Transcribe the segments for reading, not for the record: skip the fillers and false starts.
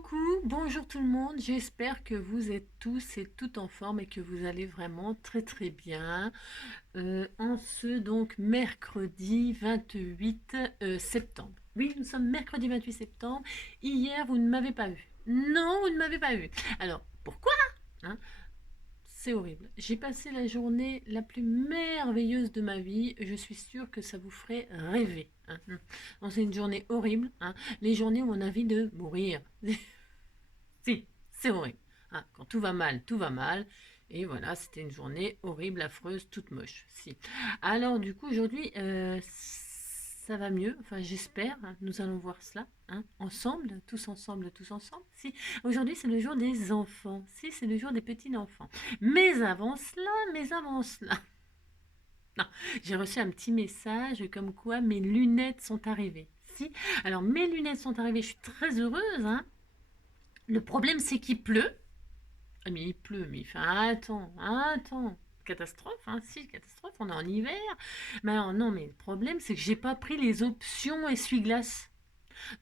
Coucou, bonjour tout le monde, j'espère que vous êtes tous et toutes en forme et que vous allez vraiment très bien. En ce donc mercredi 28 septembre. Oui, nous sommes mercredi 28 septembre. Hier, vous ne m'avez pas vu. Non, vous ne m'avez pas vu. Alors, pourquoi hein C'est horrible. J'ai passé la journée la plus merveilleuse de ma vie. Je suis sûre que ça vous ferait rêver. Donc, c'est une journée horrible. Les journées où on a envie de mourir. Si, c'est horrible. Quand tout va mal, tout va mal. Et voilà, c'était une journée horrible, affreuse, toute moche. Si. Alors du coup, aujourd'hui, ça va mieux. Enfin, j'espère. Nous allons voir cela ensemble, tous ensemble, tous ensemble. Si. Aujourd'hui, c'est le jour des enfants. Si, c'est le jour des petits enfants. Mais avant cela. Non, j'ai reçu un petit message comme quoi mes lunettes sont arrivées. Si. Alors, mes lunettes sont arrivées. Je suis très heureuse. Le problème, c'est qu'il pleut. Ah, mais il pleut, mais il fait attends. Catastrophe, si, catastrophe, on est en hiver. Mais alors, non, mais le problème, c'est que j'ai pas pris les options essuie-glace.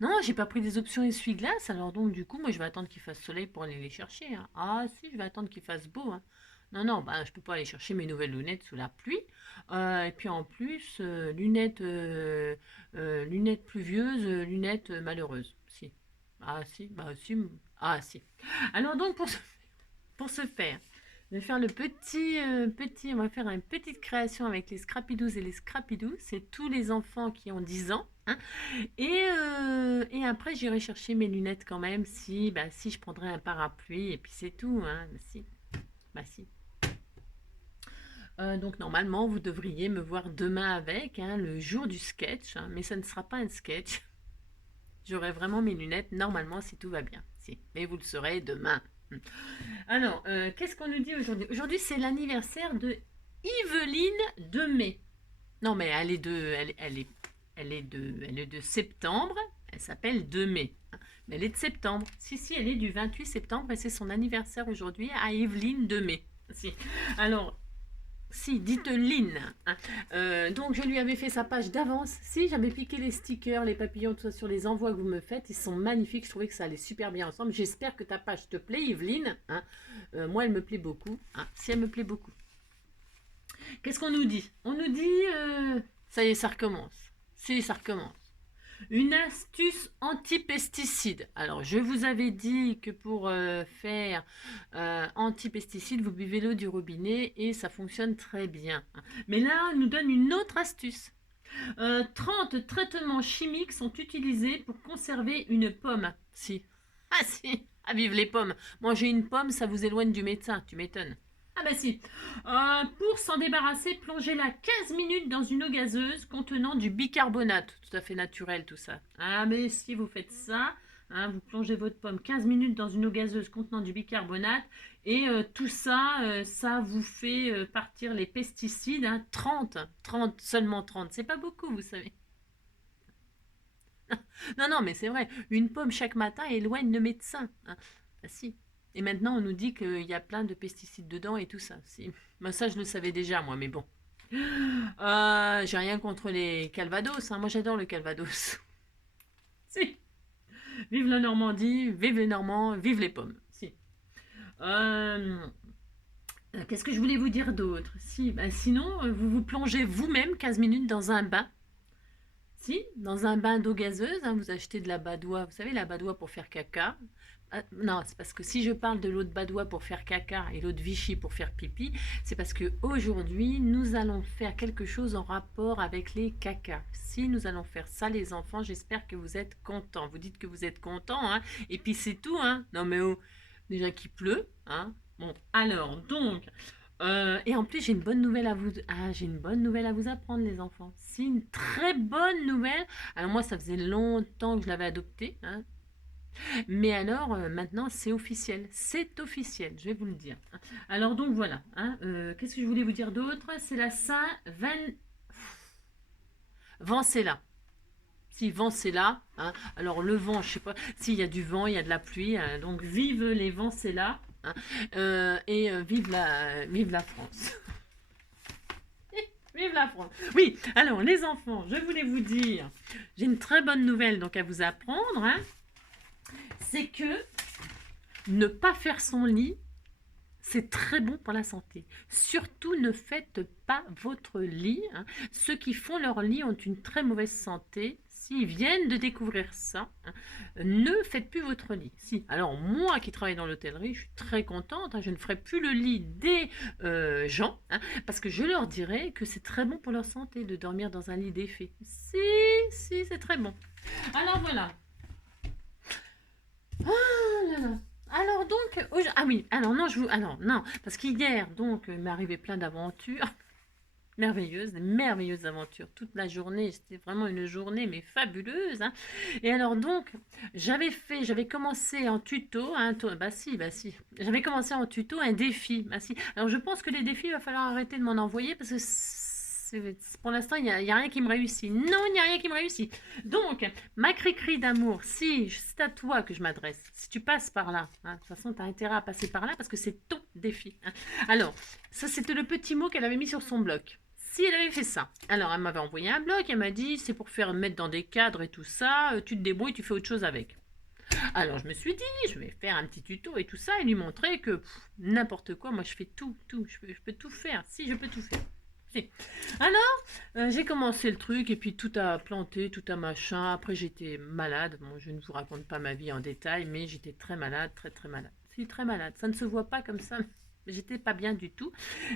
Non, j'ai pas pris des options essuie-glace, alors donc, du coup, moi, je vais attendre qu'il fasse soleil pour aller les chercher. Ah, si, je vais attendre qu'il fasse beau. Non, bah, je peux pas aller chercher mes nouvelles lunettes sous la pluie. Et puis en plus, lunettes pluvieuses, lunettes malheureuses. Si. Ah, si, bah, si. Ah, si. Alors donc, pour ce faire, je vais faire on va faire une petite création avec les Scrapidous et les Scrapidous. C'est tous les enfants qui ont 10 ans. Et après, j'irai chercher mes lunettes quand même si je prendrais un parapluie et puis c'est tout. Si. Donc normalement, vous devriez me voir demain avec, le jour du sketch, mais ça ne sera pas un sketch. J'aurai vraiment mes lunettes normalement si tout va bien. Si. Mais vous le saurez demain. Alors, qu'est-ce qu'on nous dit aujourd'hui? Aujourd'hui, c'est l'anniversaire de Yveline de mai. Non, mais elle est de septembre. Elle s'appelle de mai. Mais elle est de septembre. Si, elle est du 28 septembre et c'est son anniversaire aujourd'hui à Yveline de mai. Si. Alors, si, dites Lynn. Donc je lui avais fait sa page d'avance. Si, j'avais piqué les stickers, les papillons, tout ça sur les envois que vous me faites. Ils sont magnifiques. Je trouvais que ça allait super bien ensemble. J'espère que ta page te plaît, Yveline. Moi, elle me plaît beaucoup. Si, elle me plaît beaucoup. Qu'est-ce qu'on nous dit? On nous dit, ça y est, ça recommence. Si, ça recommence. Une astuce anti-pesticide. Alors, je vous avais dit que pour faire anti-pesticide, vous buvez l'eau du robinet et ça fonctionne très bien. Mais là, on nous donne une autre astuce. 30 traitements chimiques sont utilisés pour conserver une pomme. Si. Ah si, vive les pommes. Manger une pomme, ça vous éloigne du médecin, tu m'étonnes. Ah bah si. Pour s'en débarrasser, plongez-la 15 minutes dans une eau gazeuse contenant du bicarbonate. Tout à fait naturel tout ça. Ah mais si vous faites ça, vous plongez votre pomme 15 minutes dans une eau gazeuse contenant du bicarbonate et tout ça, ça vous fait partir les pesticides. 30, seulement 30. C'est pas beaucoup, vous savez. Non, mais c'est vrai. Une pomme chaque matin éloigne le médecin. Ah si. Et maintenant, on nous dit qu'il y a plein de pesticides dedans et tout ça. Si. Ben, ça, je le savais déjà, moi, mais bon. J'ai rien contre les Calvados. Moi, j'adore le Calvados. Si. Vive la Normandie, vive les Normands, vive les pommes. Si. Qu'est-ce que je voulais vous dire d'autre? Si, sinon, vous vous plongez vous-même 15 minutes dans un bain. Si, dans un bain d'eau gazeuse, vous achetez de la badoie, vous savez, la badoie pour faire caca. Non, c'est parce que si je parle de l'eau de badoie pour faire caca et l'eau de Vichy pour faire pipi, c'est parce que aujourd'hui nous allons faire quelque chose en rapport avec les cacas. Si nous allons faire ça, les enfants, j'espère que vous êtes contents. Vous dites que vous êtes contents, et puis c'est tout, Non mais oh, déjà qu'il pleut, Bon, alors, donc, et en plus, j'ai une bonne nouvelle à vous. J'ai une bonne nouvelle à vous apprendre, les enfants. C'est une très bonne nouvelle. Alors moi, ça faisait longtemps que je l'avais adopté, mais alors, maintenant, c'est officiel. C'est officiel, je vais vous le dire. Alors donc voilà. Qu'est-ce que je voulais vous dire d'autre? C'est la Saint-Vencella. Si Vencella, alors le vent, je sais pas. S'il y a du vent, il y a de la pluie. Donc vive les Vencella. Et vive la France. Vive la France. Oui, alors les enfants, je voulais vous dire, j'ai une très bonne nouvelle donc à vous apprendre. c'est que ne pas faire son lit, c'est très bon pour la santé. Surtout, ne faites pas votre lit, hein. Ceux qui font leur lit ont une très mauvaise santé. S'ils viennent de découvrir ça, hein, ne faites plus votre lit. Si, alors moi qui travaille dans l'hôtellerie, je suis très contente, hein, je ne ferai plus le lit des gens, hein, parce que je leur dirai que c'est très bon pour leur santé de dormir dans un lit défait. Si, si, c'est très bon. Alors voilà. Ah là là. Alors donc, ah oui, alors non, alors non, parce qu'hier, donc, il m'est arrivé plein d'aventures merveilleuses, des merveilleuses aventures toute la journée. C'était vraiment une journée, mais fabuleuse, hein. Et alors donc, j'avais commencé en tuto, hein, bah si, j'avais commencé en tuto un défi, bah si. Alors je pense que les défis, il va falloir arrêter de m'en envoyer parce que pour l'instant, il n'y a rien qui me réussit. Non, il n'y a rien qui me réussit. Donc, ma cri-cri d'amour, si c'est à toi que je m'adresse, si tu passes par là, hein, de toute façon, tu as intérêt à passer par là parce que c'est ton défi, hein. Alors, ça, c'était le petit mot qu'elle avait mis sur son bloc. Si elle avait fait ça, alors elle m'avait envoyé un bloc, elle m'a dit c'est pour faire mettre dans des cadres et tout ça, tu te débrouilles, tu fais autre chose avec. Alors je me suis dit, je vais faire un petit tuto et tout ça et lui montrer que n'importe quoi, moi je fais tout, je peux tout faire, si je peux tout faire. Si. Alors, j'ai commencé le truc et puis tout a planté, tout a machin. Après, j'étais malade. Bon, je ne vous raconte pas ma vie en détail, mais j'étais très malade, très malade. Je suis très malade. Ça ne se voit pas comme ça. J'étais pas bien du tout,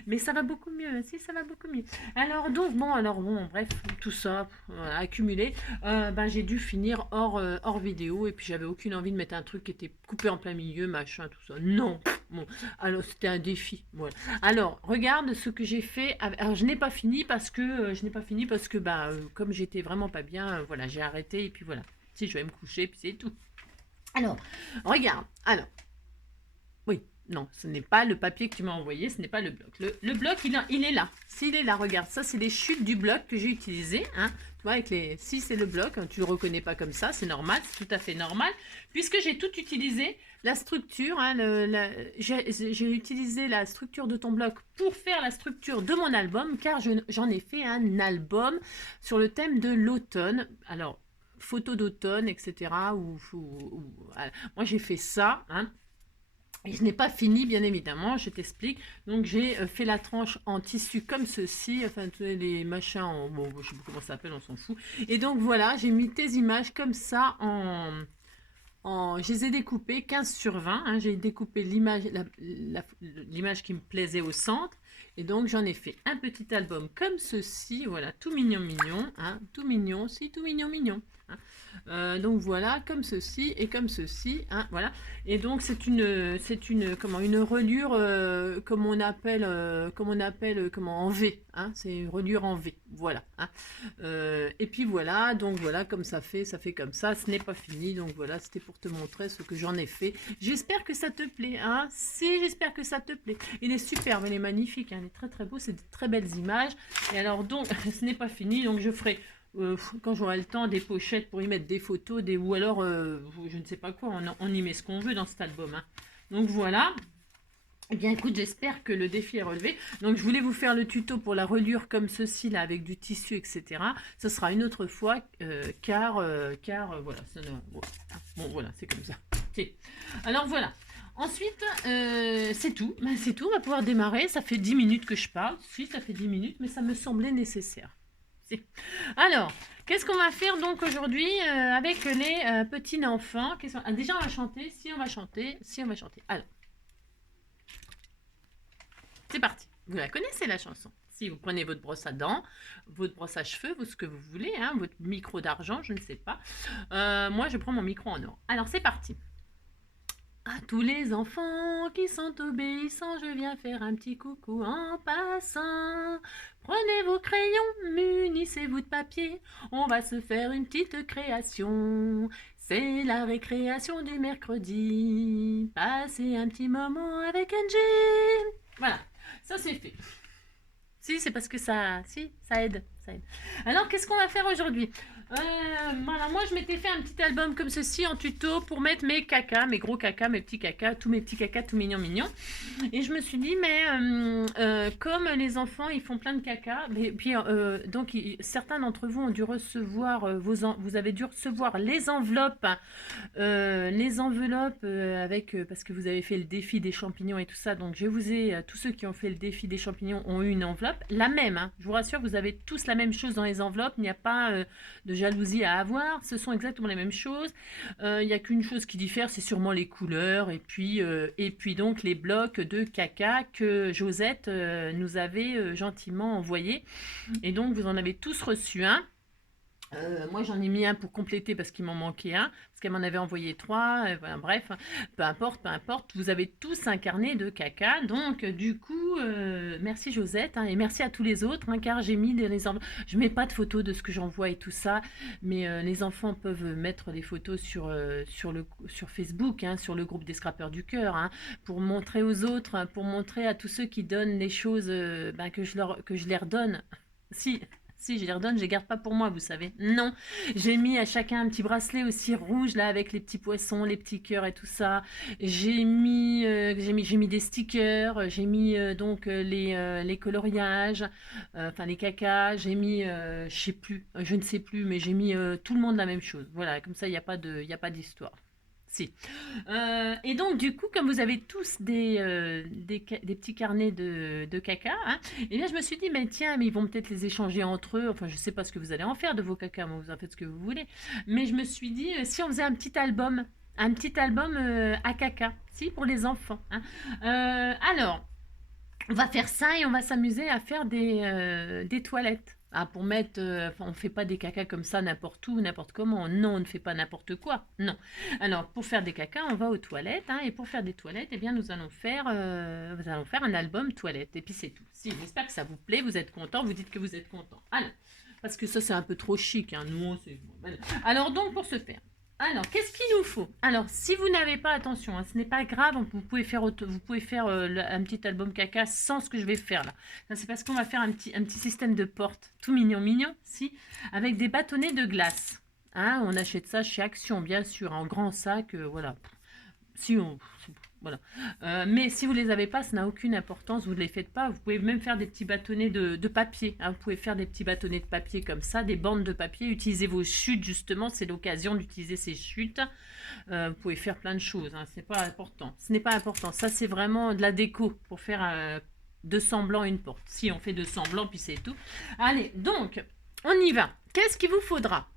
mais ça va beaucoup mieux. Si, ça va beaucoup mieux. Alors bon, bref, tout ça voilà, accumulé, ben j'ai dû finir hors vidéo et puis j'avais aucune envie de mettre un truc qui était coupé en plein milieu, machin, tout ça. Non, bon, alors c'était un défi. Voilà. Alors, regarde ce que j'ai fait. Alors, je n'ai pas fini parce que bah, comme j'étais vraiment pas bien, voilà, j'ai arrêté et puis voilà. Si je vais me coucher, puis c'est tout. Alors, regarde. Alors, oui, non, ce n'est pas le papier que tu m'as envoyé, ce n'est pas le bloc. Le bloc, il est là. S'il est là, regarde, ça, c'est les chutes du bloc que j'ai utilisé, hein. Tu vois, si c'est le bloc, tu ne le reconnais pas comme ça, c'est normal, c'est tout à fait normal, puisque j'ai tout utilisé, la structure, hein, j'ai utilisé la structure de ton bloc pour faire la structure de mon album, car j'en ai fait un album sur le thème de l'automne. Alors, photos d'automne, etc. Voilà. Moi, j'ai fait ça, hein. Et je n'ai pas fini, bien évidemment, je t'explique. Donc, j'ai fait la tranche en tissu comme ceci. Enfin, les machins, bon, je ne sais pas comment ça s'appelle, on s'en fout. Et donc, voilà, j'ai mis tes images comme ça je les ai découpées 15 sur 20. Hein, j'ai découpé l'image qui me plaisait au centre. Et donc, j'en ai fait un petit album comme ceci. Voilà, tout mignon, hein, tout mignon, si, tout mignon. Hein. Donc voilà, comme ceci et comme ceci, hein, voilà. Et donc c'est une reliure comme on appelle en V, hein, c'est une reliure en V, voilà. Hein. Et puis voilà, donc voilà comme ça fait comme ça. Ce n'est pas fini, donc voilà, c'était pour te montrer ce que j'en ai fait. J'espère que ça te plaît, hein. Si, j'espère que ça te plaît. Il est superbe, il est magnifique, hein, il est très beau, c'est de très belles images. Et alors donc, ce n'est pas fini, donc je ferai quand j'aurai le temps, des pochettes pour y mettre des photos, ou alors, je ne sais pas quoi, on y met ce qu'on veut dans cet album. Hein. Donc voilà. Eh bien écoute, j'espère que le défi est relevé. Donc je voulais vous faire le tuto pour la reliure comme ceci, là, avec du tissu, etc. Ce sera une autre fois, car voilà. Bon, voilà, c'est comme ça. Okay. Alors voilà. Ensuite, c'est tout. Ben, c'est tout, on va pouvoir démarrer. Ça fait 10 minutes que je parle. Si, ça fait 10 minutes, mais ça me semblait nécessaire. Alors, qu'est-ce qu'on va faire donc aujourd'hui avec les petits enfants déjà, on va chanter. Si, on va chanter. Alors, c'est parti. Vous la connaissez, la chanson. Si vous prenez votre brosse à dents, votre brosse à cheveux, ce que vous voulez, hein, votre micro d'argent, je ne sais pas. Moi, je prends mon micro en or. Alors, c'est parti. À tous les enfants qui sont obéissants, je viens faire un petit coucou en passant. Prenez vos crayons, munissez-vous de papier, on va se faire une petite création. C'est la récréation du mercredi. Passez un petit moment avec Angie. Voilà, ça c'est fait. Si, c'est parce que ça aide. ça aide. Alors, qu'est-ce qu'on va faire aujourd'hui? Voilà, moi, je m'étais fait un petit album comme ceci en tuto pour mettre mes cacas, mes gros cacas, mes petits cacas, tous mes petits cacas tout mignons. Et je me suis dit, mais comme les enfants, ils font plein de caca, et puis donc certains d'entre vous ont dû recevoir, vous avez dû recevoir les enveloppes avec, parce que vous avez fait le défi des champignons et tout ça. Donc je vous ai, tous ceux qui ont fait le défi des champignons ont eu une enveloppe, la même, hein. Je vous rassure, vous avez tous la même chose dans les enveloppes, il n'y a pas de jalousie à avoir, ce sont exactement les mêmes choses. Il n'y a qu'une chose qui diffère, c'est sûrement les couleurs, et puis donc les blocs de caca que Josette nous avait gentiment envoyés. Et donc vous en avez tous reçu un. Moi j'en ai mis un pour compléter parce qu'il m'en manquait un, parce qu'elle m'en avait envoyé 3, voilà, bref, peu importe, vous avez tous un carnet de caca, donc du coup, merci Josette, hein, et merci à tous les autres, hein, car j'ai mis les enveloppes, je mets pas de photos de ce que j'envoie et tout ça, mais les enfants peuvent mettre des photos sur Facebook, hein, sur le groupe des scrappeurs du cœur, hein, pour montrer aux autres, hein, pour montrer à tous ceux qui donnent les choses que je leur donne. Si, je les redonne, je les garde pas pour moi, vous savez. Non, j'ai mis à chacun un petit bracelet aussi rouge, là, avec les petits poissons, les petits cœurs et tout ça. J'ai mis des stickers, j'ai mis les coloriages, enfin les cacas, j'ai mis, je sais plus, je ne sais plus, mais j'ai mis tout le monde la même chose. Voilà, comme ça, il n'y a pas d'histoire. Si. Et donc, du coup, comme vous avez tous des petits carnets de caca, hein, et bien je me suis dit, mais tiens, mais ils vont peut-être les échanger entre eux. Enfin, je sais pas ce que vous allez en faire de vos cacas, moi, vous en faites ce que vous voulez. Mais je me suis dit, si on faisait un petit album à caca, si, pour les enfants, hein. Alors, on va faire ça et on va s'amuser à faire des toilettes. Ah, pour mettre, on ne fait pas des cacas comme ça n'importe où, n'importe comment. Non, on ne fait pas n'importe quoi. Non. Alors, pour faire des cacas, on va aux toilettes. Hein, et pour faire des toilettes, eh bien, nous allons faire un album toilette. Et puis, c'est tout. Si, j'espère que ça vous plaît. Vous êtes content. Vous dites que vous êtes content. Alors, parce que ça, c'est un peu trop chic. Hein. Nous, voilà. Alors, donc, pour ce faire. Alors, qu'est-ce qu'il nous faut? Alors, si vous n'avez pas, attention, hein, ce n'est pas grave, vous pouvez faire un petit album caca sans ce que je vais faire là. C'est parce qu'on va faire un petit système de porte, tout mignon, si, avec des bâtonnets de glace. Hein, on achète ça chez Action, bien sûr, en grand sac, voilà. Si on... Voilà. Mais si vous ne les avez pas, ça n'a aucune importance, vous ne les faites pas. Vous pouvez même faire des petits bâtonnets de papier. Hein. Vous pouvez faire des petits bâtonnets de papier comme ça, des bandes de papier. Utilisez vos chutes, justement, c'est l'occasion d'utiliser ces chutes. Vous pouvez faire plein de choses, hein. C'est pas important. Ce n'est pas important. Ça, c'est vraiment de la déco pour faire de semblant une porte. Si on fait de semblant, puis c'est tout. Allez, donc, on y va. Qu'est-ce qu'il vous faudra?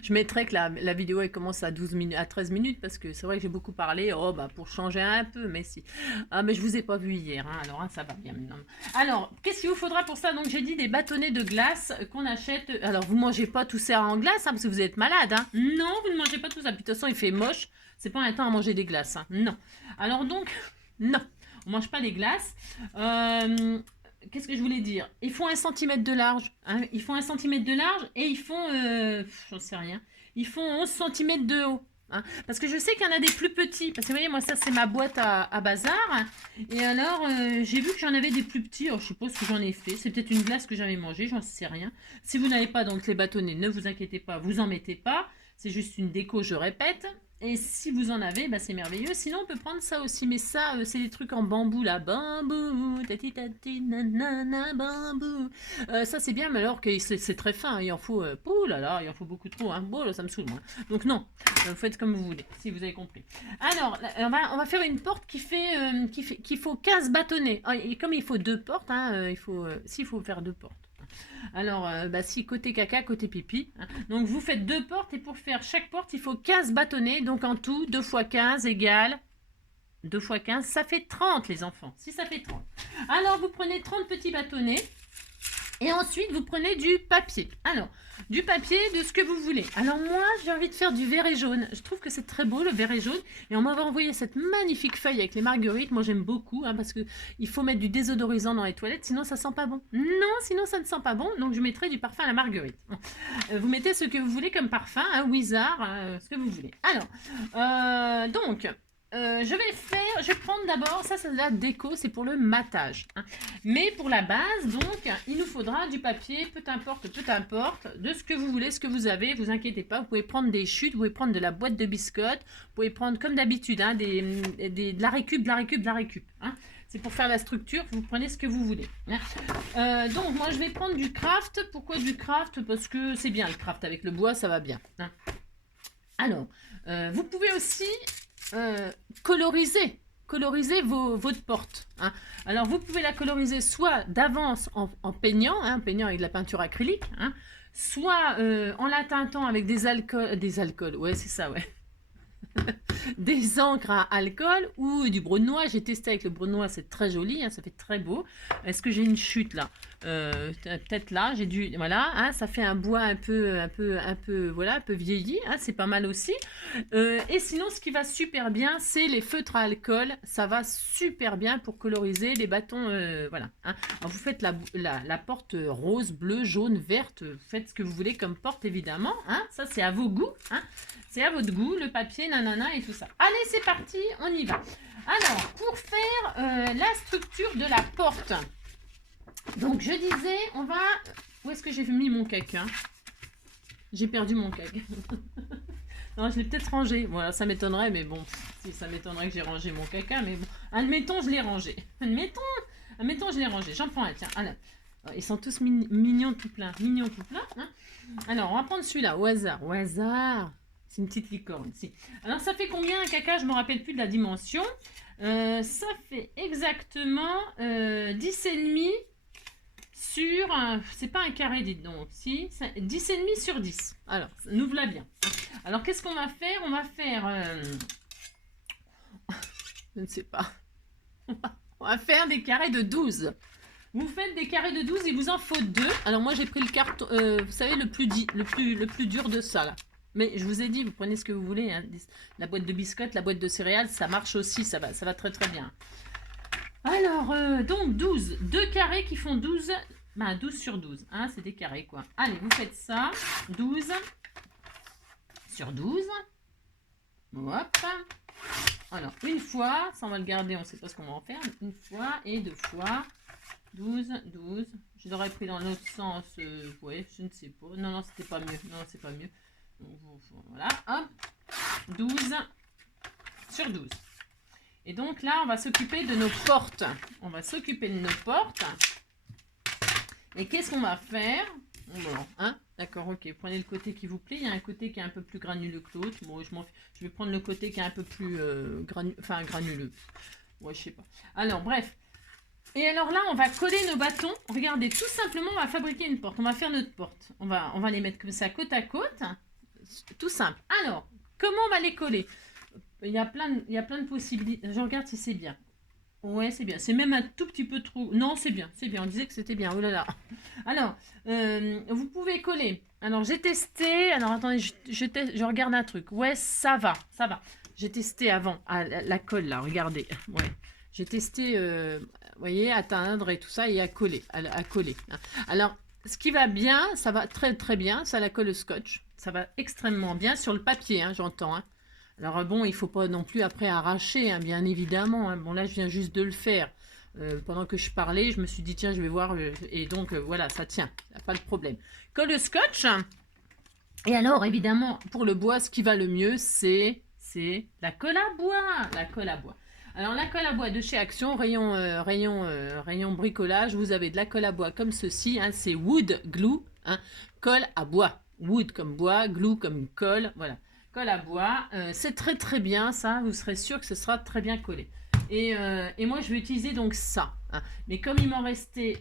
Je mettrai que la vidéo elle commence à 13 minutes parce que c'est vrai que j'ai beaucoup parlé. Oh bah pour changer un peu, mais si. Ah mais je vous ai pas vu hier, hein, alors hein, ça va bien maintenant. Alors, qu'est-ce qu'il vous faudra pour ça? Donc j'ai dit des bâtonnets de glace qu'on achète. Alors vous mangez pas tout ça en glace, hein, parce que vous êtes malade, hein. Non, vous ne mangez pas tout ça. Puis de toute façon, il fait moche. C'est pas un temps à manger des glaces, hein. Non. Alors donc, non, on mange pas les glaces. Qu'est-ce que je voulais dire? Ils font 1 cm de large. Hein, ils font 1 cm de large et ils font, j'en sais rien, ils font 11 cm de haut. Hein, parce que je sais qu'il y en a des plus petits. Parce que vous voyez, moi, ça, c'est ma boîte à bazar. Et alors, j'ai vu que j'en avais des plus petits. Alors, je sais pas ce que j'en ai fait. C'est peut-être une glace que j'avais mangée, j'en sais rien. Si vous n'avez pas donc les bâtonnets, ne vous inquiétez pas, vous en mettez pas. C'est juste une déco, je répète. Et si vous en avez, bah c'est merveilleux. Sinon, on peut prendre ça aussi. Mais ça, c'est des trucs en bambou, là. Bambou, tati tati, nanana, bambou. Ça, c'est bien, mais alors que c'est très fin. Il en faut, oh là là, il en faut beaucoup trop. Hein. Bon, là, ça me saoule, moi. Donc, non. Faites comme vous voulez, si vous avez compris. Alors, on va faire une porte qu'il faut 15 bâtonnets. Et comme il faut 2 portes, hein, il faut faire 2 portes. Alors, si côté caca, côté pipi. Hein. Donc, vous faites 2 portes et pour faire chaque porte, il faut 15 bâtonnets. Donc, en tout, 2 x 15 égale 2 x 15, ça fait 30, les enfants. Si ça fait 30. Alors, vous prenez 30 petits bâtonnets. Et ensuite, vous prenez du papier. Alors, du papier de ce que vous voulez. Alors moi, j'ai envie de faire du vert et jaune. Je trouve que c'est très beau, le vert et jaune. Et on m'avait envoyé cette magnifique feuille avec les marguerites. Moi, j'aime beaucoup, hein, parce qu'il faut mettre du désodorisant dans les toilettes, sinon ça sent pas bon. Non, sinon ça ne sent pas bon. Donc, je mettrai du parfum à la marguerite. Vous mettez ce que vous voulez comme parfum, Wizard, ce que vous voulez. Alors, donc... je vais prendre d'abord, ça c'est de la déco, c'est pour le matage, hein. Mais pour la base, donc, il nous faudra du papier, peu importe, de ce que vous voulez, ce que vous avez, vous inquiétez pas, vous pouvez prendre des chutes, vous pouvez prendre de la boîte de biscottes, vous pouvez prendre comme d'habitude, hein, de la récup, hein. C'est pour faire la structure, vous prenez ce que vous voulez, hein. Donc moi je vais prendre du craft. Pourquoi du craft? Parce que c'est bien le craft, avec le bois ça va bien, hein. Alors, vous pouvez aussi coloriser votre porte, hein. Alors vous pouvez la coloriser soit d'avance en peignant, hein, peignant avec de la peinture acrylique, hein, soit en la teintant avec des alcools, ouais c'est ça, ouais, des encres à alcool ou du brunois. J'ai testé avec le brunois, c'est très joli, hein, ça fait très beau. Est-ce que j'ai une chute là? Peut-être là, j'ai dû, voilà, hein, ça fait un bois voilà, un peu vieilli, hein, c'est pas mal aussi. Et sinon, ce qui va super bien, c'est les feutres à alcool. Ça va super bien pour coloriser les bâtons, voilà, hein. Alors, vous faites la porte rose, bleue, jaune, verte. Vous faites ce que vous voulez comme porte, évidemment, hein. Ça, c'est à vos goûts, hein. C'est à votre goût, le papier, nanana et tout ça. Allez, c'est parti, on y va. Alors, pour faire la structure de la porte, donc je disais, on va... Où est-ce que j'ai mis mon caca? J'ai perdu mon caca. Non, je l'ai peut-être rangé. Voilà, ça m'étonnerait, mais bon, si ça m'étonnerait que j'ai rangé mon caca, mais bon, admettons, je l'ai rangé. Admettons, je l'ai rangé. J'en prends un, tiens. Alors, ils sont tous mignons tout plein, hein. Alors, on va prendre celui-là, au hasard. Au hasard. C'est une petite licorne, si. Alors, ça fait combien un caca? Je ne me rappelle plus de la dimension. Ça fait exactement 10,5 sur... c'est pas un carré, dites donc. Si, 10,5 sur 10. Alors, nous voilà bien. Alors, qu'est-ce qu'on va faire? On va faire... je ne sais pas. On va faire des carrés de 12. Vous faites des carrés de 12, il vous en faut 2. Alors, moi, j'ai pris le carton... vous savez, le plus dur de ça, là. Mais je vous ai dit, vous prenez ce que vous voulez, hein. La boîte de biscottes, la boîte de céréales, ça marche aussi, ça va très très bien. Alors, donc 12, 2 carrés qui font 12, ben 12 sur 12, hein, c'est des carrés quoi. Allez, vous faites ça, 12 sur 12, hop. Alors, une fois, ça on va le garder, on ne sait pas ce qu'on va en faire, une fois et 2 fois, 12, 12, je l'aurais pris dans l'autre sens, ouais, je ne sais pas, non, c'était pas mieux, non, c'est pas mieux. Voilà, hop, 12 sur 12. Et donc là, on va s'occuper de nos portes. Et qu'est-ce qu'on va faire? Bon, hein, d'accord, ok. Prenez le côté qui vous plaît. Il y a un côté qui est un peu plus granuleux que l'autre. Bon, je vais prendre le côté qui est un peu plus granuleux. Ouais, je sais pas. Alors, bref. Et alors là, on va coller nos bâtons. Regardez, tout simplement, on va fabriquer une porte. On va faire notre porte. On va les mettre comme ça, côte à côte. Tout simple. Alors, comment on va les coller? Il y a plein de possibilités. Je regarde si c'est bien. Ouais, c'est bien. C'est même un tout petit peu trop... Non, c'est bien. On disait que c'était bien. Oh là là. Alors, vous pouvez coller. Alors, j'ai testé. Alors, attendez, je regarde un truc. Ouais, ça va. J'ai testé avant. Ah, la colle, là, regardez. Ouais. J'ai testé, vous voyez, atteindre et tout ça et à coller. Alors, ce qui va bien, ça va très très bien, ça la colle scotch. Ça va extrêmement bien sur le papier, hein, j'entends, hein. Alors bon, il ne faut pas non plus après arracher, hein, bien évidemment, hein. Bon là, je viens juste de le faire. Pendant que je parlais, je me suis dit, tiens, je vais voir. Et donc, voilà, ça tient. Pas de problème. Colle scotch. Et alors, évidemment, pour le bois, ce qui va le mieux, c'est la colle à bois. Alors, la colle à bois de chez Action, rayon bricolage, vous avez de la colle à bois comme ceci, hein, c'est wood glue, hein, colle à bois. Wood comme bois, glue comme colle, voilà. Colle à bois, c'est très très bien ça, vous serez sûr que ce sera très bien collé. Et moi je vais utiliser donc ça, hein. Mais comme il m'en restait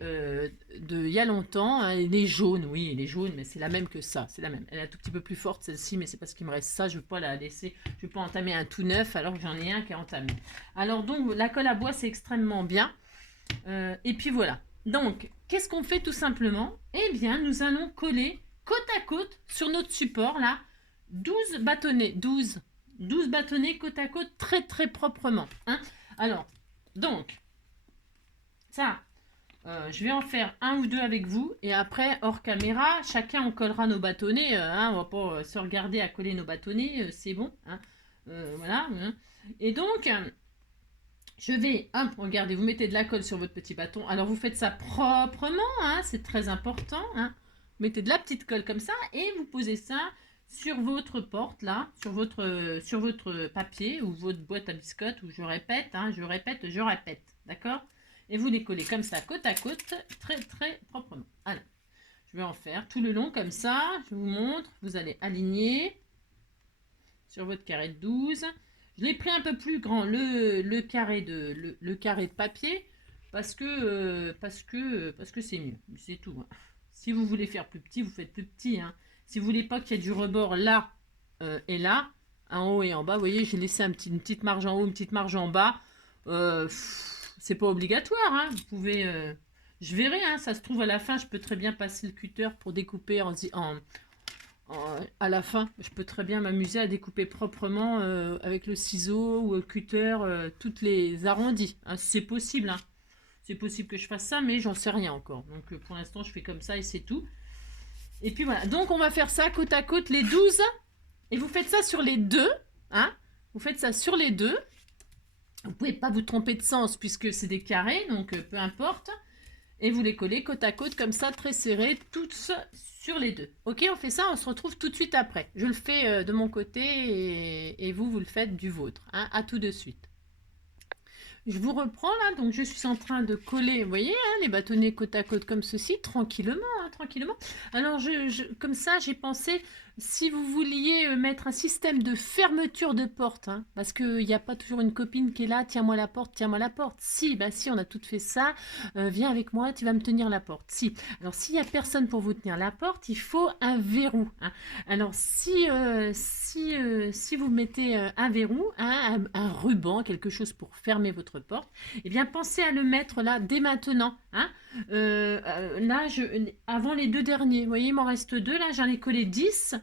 il y a longtemps, hein, les jaunes, oui les jaunes, mais c'est la même que ça, c'est la même. Elle est un tout petit peu plus forte celle-ci, mais c'est parce qu'il me reste ça, je ne veux pas la laisser, je ne veux pas entamer un tout neuf alors que j'en ai un qui est entamé. Alors donc la colle à bois c'est extrêmement bien. Et puis voilà, donc qu'est-ce qu'on fait tout simplement? Eh bien nous allons coller côte à côte sur notre support là, 12 bâtonnets, 12 bâtonnets côte à côte très très proprement, hein. Alors, donc, ça, je vais en faire un ou deux avec vous. Et après, hors caméra, chacun on collera nos bâtonnets. Hein, on va pas se regarder à coller nos bâtonnets, c'est bon. Hein. Voilà. Et donc, je vais, hop, regardez, vous mettez de la colle sur votre petit bâton. Alors, vous faites ça proprement, hein, c'est très important. Hein. Vous mettez de la petite colle comme ça et vous posez ça sur votre porte, là, sur votre papier ou votre boîte à biscottes, ou je répète, hein, je répète, d'accord? Et vous les collez comme ça, côte à côte, très, très proprement. Alors, je vais en faire tout le long comme ça. Je vous montre, vous allez aligner sur votre carré de 12. Je l'ai pris un peu plus grand, le carré de papier, parce que c'est mieux. C'est tout. Hein. Si vous voulez faire plus petit, vous faites plus petit. Hein. Si vous voulez pas qu'il y ait du rebord là et là, en haut et en bas, vous voyez, j'ai laissé une petite marge en haut, une petite marge en bas. C'est pas obligatoire. Hein. Vous pouvez... je verrai, hein, ça se trouve à la fin, je peux très bien passer le cutter pour découper à la fin, je peux très bien m'amuser à découper proprement avec le ciseau ou le cutter toutes les arrondis. Hein, c'est possible. Hein. C'est possible que je fasse ça, mais j'en sais rien encore. Donc pour l'instant, je fais comme ça et c'est tout. Et puis voilà. Donc on va faire ça côte à côte, les 12. Et vous faites ça sur les deux. Hein. Vous faites ça sur les deux. Vous pouvez pas vous tromper de sens puisque c'est des carrés, donc peu importe. Et vous les collez côte à côte comme ça, très serrés, toutes sur les deux. Ok, on fait ça, on se retrouve tout de suite après. Je le fais de mon côté et vous, vous le faites du vôtre. Hein, à tout de suite. Je vous reprends là, donc je suis en train de coller, vous voyez, hein, les bâtonnets côte à côte comme ceci, tranquillement, hein, tranquillement. Alors, comme ça, j'ai pensé, si vous vouliez mettre un système de fermeture de porte, hein, parce qu'il n'y a pas toujours une copine qui est là, tiens-moi la porte, tiens-moi la porte. Si, bah si, on a toutes fait ça, viens avec moi, tu vas me tenir la porte. Si. Alors, s'il n'y a personne pour vous tenir la porte, il faut un verrou. Hein. Alors, si vous mettez un verrou, hein, un ruban, quelque chose pour fermer votre porte, eh bien pensez à le mettre là dès maintenant. Hein. Là, avant les deux derniers, vous voyez, il m'en reste deux, là j'en ai collé 10.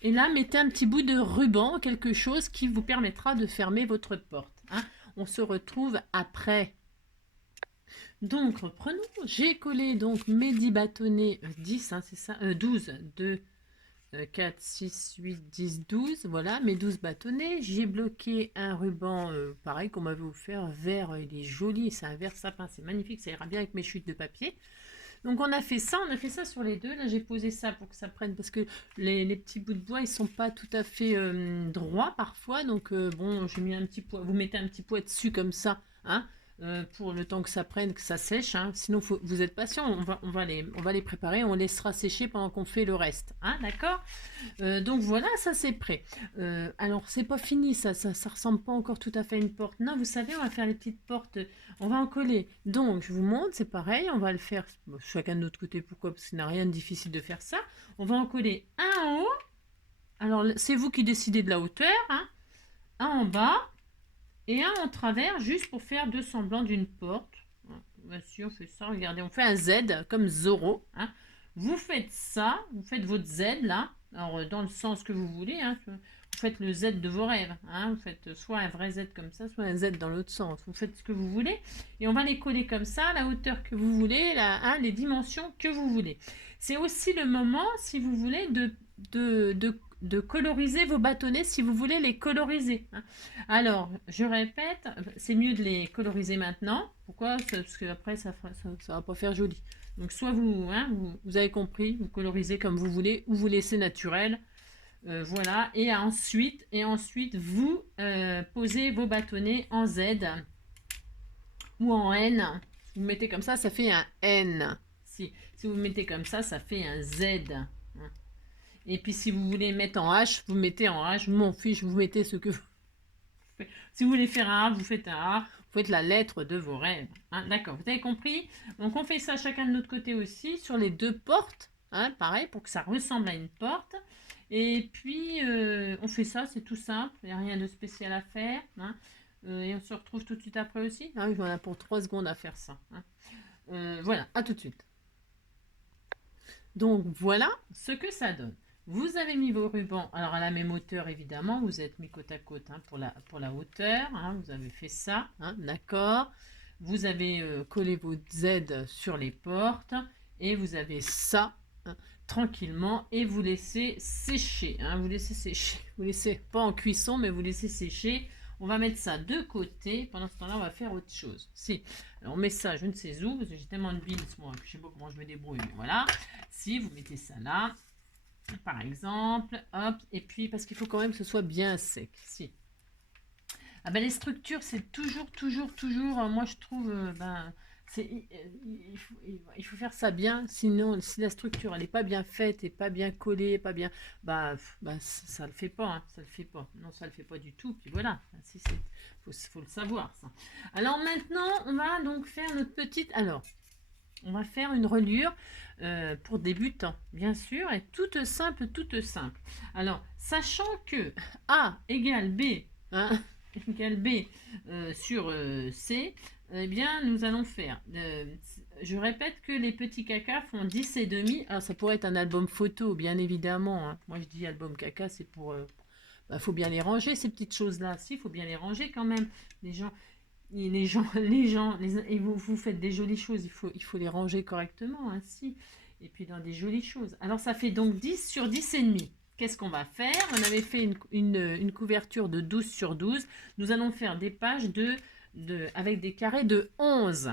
Et là, mettez un petit bout de ruban, quelque chose qui vous permettra de fermer votre porte. Hein. On se retrouve après. Donc, reprenons. J'ai collé donc mes 10 bâtonnets, 10, hein, c'est ça, 12, 2, 4, 6, 8, 10, 12, voilà, mes 12 bâtonnets. J'ai bloqué un ruban, pareil, qu'on m'avait offert, vert, il est joli, c'est un vert sapin, c'est magnifique, ça ira bien avec mes chutes de papier. Donc on a fait ça sur les deux. Là j'ai posé ça pour que ça prenne, parce que les petits bouts de bois ils sont pas tout à fait droits parfois. Donc bon, j'ai mis un petit poids, vous mettez un petit poids dessus comme ça, hein, pour le temps que ça prenne, que ça sèche. Hein. Sinon vous êtes patient, on va les préparer, on laissera sécher pendant qu'on fait le reste. Hein, d'accord. Donc voilà, ça c'est prêt. Alors c'est pas fini, ça ressemble pas encore tout à fait à une porte. Non, vous savez, on va faire les petites portes. On va en coller. Donc, je vous montre, c'est pareil. On va le faire chacun de notre côté. Pourquoi? Parce qu'il n'y a rien de difficile de faire ça. On va en coller un en haut. Alors, c'est vous qui décidez de la hauteur. Hein. Un en bas et un en travers, juste pour faire deux semblants d'une porte. Bien sûr, on fait ça. Regardez, on fait un Z comme Zorro. Hein. Vous faites ça. Vous faites votre Z là. Alors, dans le sens que vous voulez. Hein. Vous faites le Z de vos rêves. Hein. Vous faites soit un vrai Z comme ça, soit un Z dans l'autre sens. Vous faites ce que vous voulez. Et on va les coller comme ça, à la hauteur que vous voulez, hein, les dimensions que vous voulez. C'est aussi le moment, si vous voulez, de coloriser vos bâtonnets, si vous voulez les coloriser. Hein. Alors, je répète, c'est mieux de les coloriser maintenant. Pourquoi? Parce qu'après, ça va pas faire joli. Donc, soit vous avez compris, vous colorisez comme vous voulez, ou vous laissez naturel. Voilà, et ensuite vous posez vos bâtonnets en Z ou en N. Si vous mettez comme ça fait un N. Si vous mettez comme ça fait un Z. Et puis si vous voulez mettre en H, vous mettez en H. Je m'en fiche, vous mettez ce que vous faites. Si vous voulez faire un A, vous faites un A. Vous faites la lettre de vos rêves. Hein, d'accord, vous avez compris? Donc on fait ça chacun de notre côté aussi sur les deux portes. Hein, pareil, pour que ça ressemble à une porte. Et puis, on fait ça, c'est tout simple, il n'y a rien de spécial à faire. Hein. Et on se retrouve tout de suite après aussi. Ah oui, voilà, pour 3 secondes à faire ça. Hein. Voilà, à tout de suite. Donc, voilà ce que ça donne. Vous avez mis vos rubans, alors à la même hauteur évidemment, vous êtes mis côte à côte hein, pour la hauteur. Hein, vous avez fait ça, hein, d'accord. Vous avez collé vos Z sur les portes et vous avez ça. Hein. tranquillement et vous laissez sécher, hein, vous laissez sécher, vous laissez pas en cuisson mais vous laissez sécher. On va mettre ça de côté. Pendant ce temps-là, on va faire autre chose. Si, alors on met ça, je ne sais où, parce que j'ai tellement de billes, moi, que je sais pas comment je me débrouille, mais voilà. Si, vous mettez ça là, par exemple, hop, et puis, parce qu'il faut quand même que ce soit bien sec. Si. Ah ben, les structures, c'est toujours, moi je trouve, il faut faire ça bien, sinon, si la structure, elle n'est pas bien faite, et pas bien collée, pas bien, ça le fait pas, hein, ça le fait pas. Non, ça le fait pas du tout, puis voilà, si, faut le savoir, ça. Alors maintenant, on va donc faire notre petite, alors, on va faire une reliure pour débutants, bien sûr, et toute simple, toute simple. Alors, sachant que A égale B, hein, égale B sur C, eh bien, nous allons faire, je répète que les petits cacas font 10 et demi. Alors, ça pourrait être un album photo, bien évidemment, hein. Moi, je dis album caca, c'est pour... faut bien les ranger, ces petites choses-là. Si, il faut bien les ranger quand même. Et vous faites des jolies choses, il faut les ranger correctement, ainsi. Et puis dans des jolies choses. Alors ça fait donc 10 sur 10 et demi. Qu'est-ce qu'on va faire? On avait fait une couverture de 12 sur 12. Nous allons faire des pages avec des carrés de 11.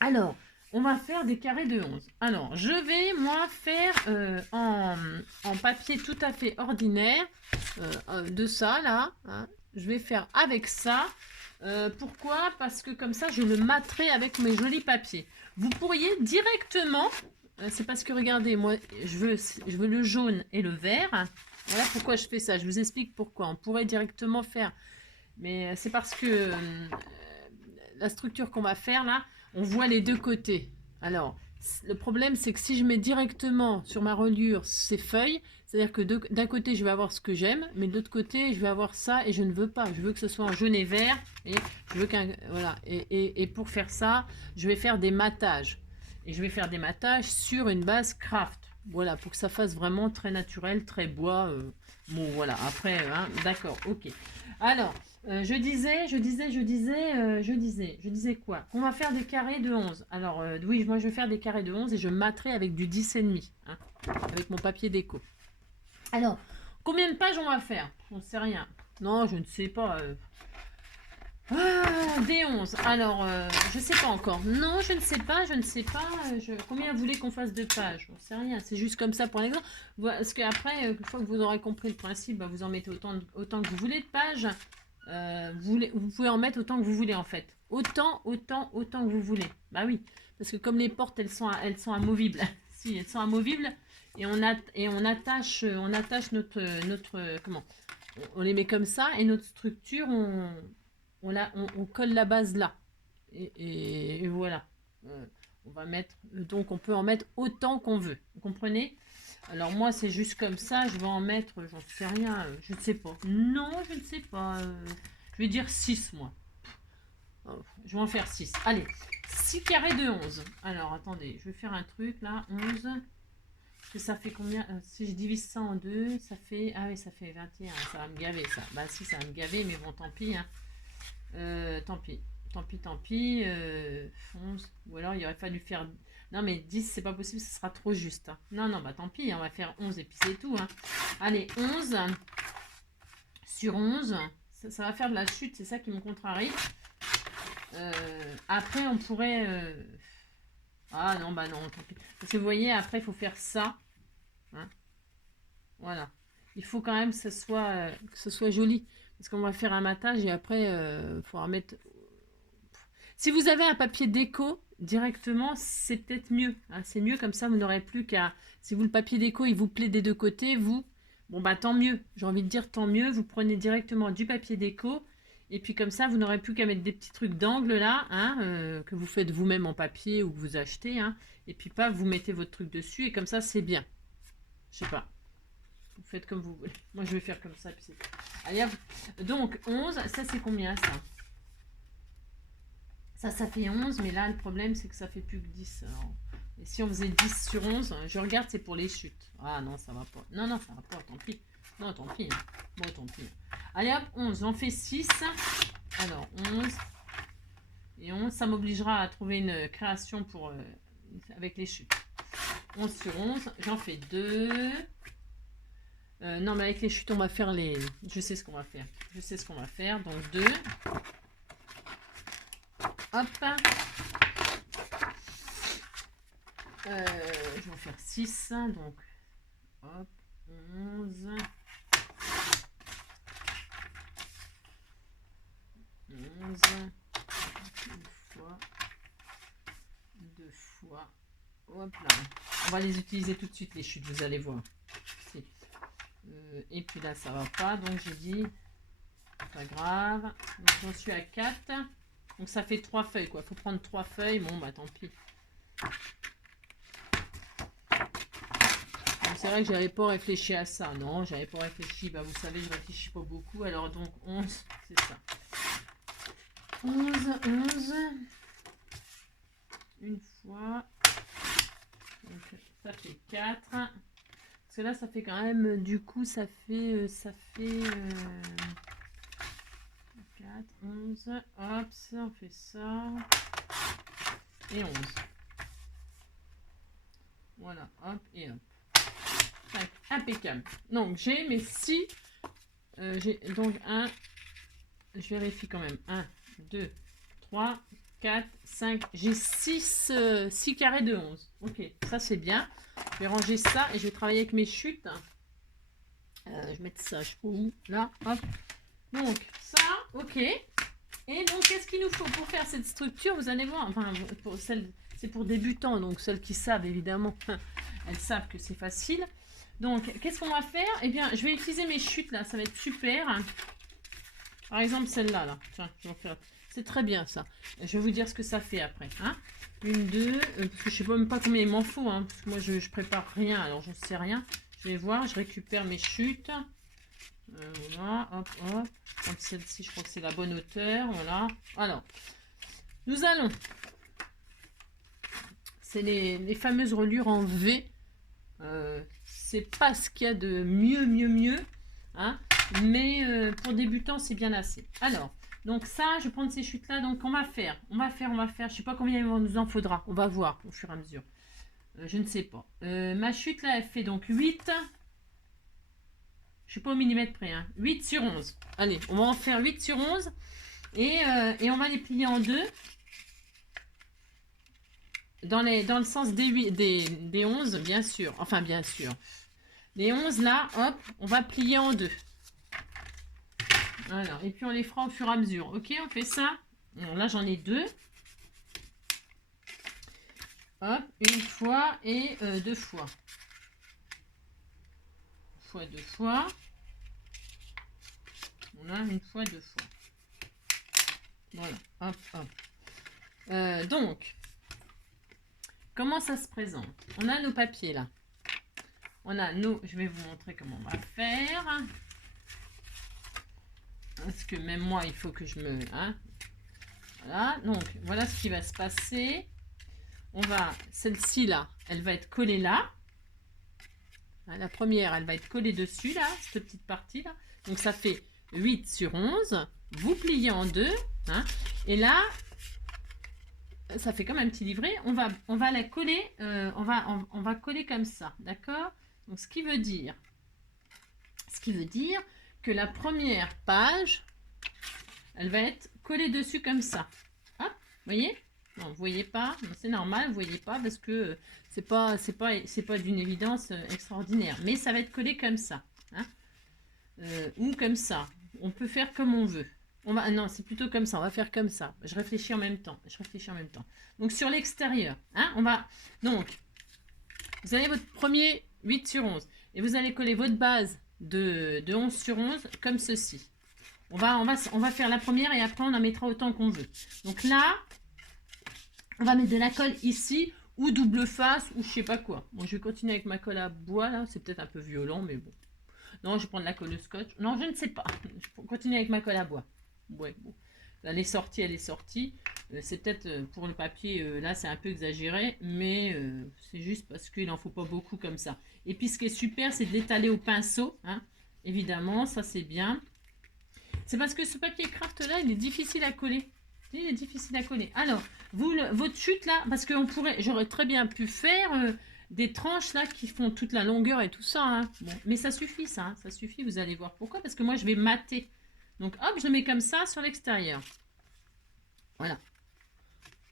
Alors, on va faire des carrés de 11. Alors, je vais, moi, faire en papier tout à fait ordinaire de ça, là. Hein. Je vais faire avec ça. Pourquoi? Parce que comme ça, je le matterai avec mes jolis papiers. Vous pourriez directement, c'est parce que regardez, moi, je veux le jaune et le vert. Voilà pourquoi je fais ça. Je vous explique pourquoi. On pourrait directement faire, mais c'est parce que la structure qu'on va faire là, on voit les deux côtés. Alors, le problème, c'est que si je mets directement sur ma reliure ces feuilles, c'est-à-dire que d'un côté, je vais avoir ce que j'aime, mais de l'autre côté, je vais avoir ça et je ne veux pas. Je veux que ce soit en jaune et vert. Et je veux voilà. Et pour faire ça, je vais faire des mattages. Et je vais faire des mattages sur une base craft. Voilà, pour que ça fasse vraiment très naturel, très bois. Bon, voilà. Après, hein, d'accord, ok. Alors, je disais quoi? Qu'on va faire des carrés de 11. Alors, oui, moi je vais faire des carrés de 11 et je matterai avec du 10,5, hein, avec mon papier déco. Alors, combien de pages on va faire? On ne sait rien. Non, je ne sais pas. Des 11. Alors, je ne sais pas encore. Non, je ne sais pas. Combien vous voulez qu'on fasse de pages? On ne sait rien. C'est juste comme ça pour l'exemple. Parce qu'après, une fois que vous aurez compris le principe, vous en mettez autant que vous voulez de pages. Vous pouvez en mettre autant que vous voulez en fait. Autant que vous voulez. Bah oui. Parce que comme les portes, elles sont amovibles. Si, elles sont amovibles. Et on attache notre comment? On les met comme ça. Et notre structure, on colle la base là. Et voilà. On va mettre. Donc on peut en mettre autant qu'on veut. Vous comprenez? Alors moi c'est juste comme ça, je vais en mettre, j'en sais rien, je ne sais pas. Non, je ne sais pas. Je vais dire 6 moi. Je vais en faire 6. Allez, 6 carrés de 11. Alors attendez, je vais faire un truc là, 11. Parce que ça fait combien? Si je divise ça en deux, ça fait... Ah oui, ça fait 21, ça va me gaver ça. Bah si, ça va me gaver, mais bon, tant pis. Hein. Tant pis. 11. Ou alors il aurait fallu faire... Non, mais 10, c'est pas possible, ce sera trop juste. Hein. Non, bah tant pis, on va faire 11 et puis c'est tout. Hein. Allez, 11 sur 11. Ça va faire de la chute, c'est ça qui me contrarie. Après, on pourrait... Ah non, bah non, tant pis. Parce que vous voyez, après, il faut faire ça. Hein. Voilà. Il faut quand même que ce soit joli. Parce qu'on va faire un matage et après, il faudra mettre... Si vous avez un papier déco, directement, c'est peut-être mieux. Hein. C'est mieux, comme ça, vous n'aurez plus qu'à... Si vous, le papier déco, il vous plaît des deux côtés, vous... Bon, bah tant mieux. J'ai envie de dire tant mieux. Vous prenez directement du papier déco. Et puis comme ça, vous n'aurez plus qu'à mettre des petits trucs d'angle là, hein, que vous faites vous-même en papier ou que vous achetez. Hein, et puis pas, vous mettez votre truc dessus et comme ça, c'est bien. Je sais pas. Vous faites comme vous voulez. Moi, je vais faire comme ça. Puis c'est... Allez, donc 11, ça c'est combien ça? Ça fait 11, mais là, le problème, c'est que ça fait plus que 10. Alors, et si on faisait 10 sur 11, je regarde, c'est pour les chutes. Ah non, ça va pas. Non, ça va pas, tant pis. Non, tant pis. Hein. Bon, tant pis. Allez, hop, 11. J'en fais 6. Alors, 11. Et 11, ça m'obligera à trouver une création pour avec les chutes. 11 sur 11, j'en fais 2. Non, mais avec les chutes, on va faire les... Je sais ce qu'on va faire. Je sais ce qu'on va faire. Donc 2. Hop. Je vais faire 6. Donc, hop, 11. 11. Une fois. 2 fois. Hop là. On va les utiliser tout de suite, les chutes, vous allez voir. Et puis là, ça va pas. Donc, j'ai dit, pas grave. Donc, j'en suis à 4. Donc, ça fait 3 feuilles, quoi. Faut prendre 3 feuilles. Bon, bah, tant pis. C'est vrai que j'avais pas réfléchi à ça. Non, j'avais pas réfléchi. Bah, vous savez, je réfléchis pas beaucoup. Alors, donc, 11, c'est ça. 11, 11. Une fois. Donc, ça fait 4. Parce que là, ça fait quand même, du coup, ça fait 4, 11, hop, ça, on fait ça, et 11. Voilà, hop, et hop. Tac, impeccable. Donc, j'ai mes 6, j'ai donc 1, je vérifie quand même, 1, 2, 3, 4, 5, j'ai 6 carrés de 11. Ok, ça c'est bien. Je vais ranger ça et je vais travailler avec mes chutes. Je vais mettre ça, je sais pas où, là, hop. Donc, ça, ok. Et donc, qu'est-ce qu'il nous faut pour faire cette structure? Vous allez voir, enfin, c'est pour débutants, donc celles qui savent, évidemment, elles savent que c'est facile. Donc, qu'est-ce qu'on va faire? Eh bien, je vais utiliser mes chutes, là, ça va être super. Par exemple, celle-là, là. Tiens, je vais en faire... C'est très bien, ça. Je vais vous dire ce que ça fait après. Hein. 1, 2, parce que je ne sais même pas combien il m'en faut. Hein, parce que moi, je prépare rien, alors je ne sais rien. Je vais voir, je récupère mes chutes. Voilà, hop, hop. Comme celle-ci, je crois que c'est la bonne hauteur. Voilà. Alors, nous allons... C'est les fameuses reliures en V. C'est pas ce qu'il y a de mieux. Hein, mais pour débutants, c'est bien assez. Alors... Donc ça, je vais prendre ces chutes-là. Donc on va faire. Je ne sais pas combien il nous en faudra. On va voir au fur et à mesure. Je ne sais pas. Ma chute là, elle fait donc 8. Je ne suis pas au millimètre près. Hein. 8 sur 11. Allez, on va en faire 8 sur 11. Et on va les plier en deux. Dans le sens des 11, bien sûr. Enfin, bien sûr. Les 11 là, hop, on va plier en deux. Voilà, et puis on les fera au fur et à mesure. Ok, on fait ça. Alors là, j'en ai 2. Hop, une fois et 2 fois. Une fois, 2 fois. Voilà, une fois, 2 fois. Voilà, hop, hop. Donc, comment ça se présente? On a nos papiers là. On a nos... Je vais vous montrer comment on va faire. Parce que même moi, il faut que je me... Hein, voilà, donc voilà ce qui va se passer. On va... Celle-ci là, elle va être collée là. La première, elle va être collée dessus là, cette petite partie là. Donc ça fait 8 sur 11. Vous pliez en deux. Hein, et là, ça fait comme un petit livret. On va la coller, on va coller comme ça. D'accord? Donc ce qui veut dire que la première page, elle va être collée dessus comme ça. Hop, vous voyez? Non, vous voyez pas, c'est normal, vous voyez pas parce que c'est pas d'une évidence extraordinaire. Mais ça va être collé comme ça, hein, ou comme ça. On peut faire comme on veut. Non, c'est plutôt comme ça. On va faire comme ça. Je réfléchis en même temps. Donc sur l'extérieur, hein, donc vous avez votre premier 8 sur 11 et vous allez coller votre base de 11 sur 11 comme ceci. On va faire la première et après on en mettra autant qu'on veut. Donc là, on va mettre de la colle ici ou double face ou je sais pas quoi. Bon, je vais continuer avec ma colle à bois là. C'est peut-être un peu violent, mais bon. Non, je vais prendre la colle scotch. Non, je ne sais pas. Je vais continuer avec ma colle à bois. Ouais, bon. Elle est sortie. C'est peut-être pour le papier, là c'est un peu exagéré, mais c'est juste parce qu'il n'en faut pas beaucoup comme ça. Et puis ce qui est super, c'est de l'étaler au pinceau. Hein. Évidemment, ça c'est bien. C'est parce que ce papier craft là, il est difficile à coller. Il est difficile à coller. Alors, votre chute là, parce que j'aurais très bien pu faire des tranches là qui font toute la longueur et tout ça. Hein. Bon, mais ça suffit ça, hein, ça suffit, vous allez voir pourquoi. Parce que moi je vais mater. Donc hop, je le mets comme ça sur l'extérieur. Voilà.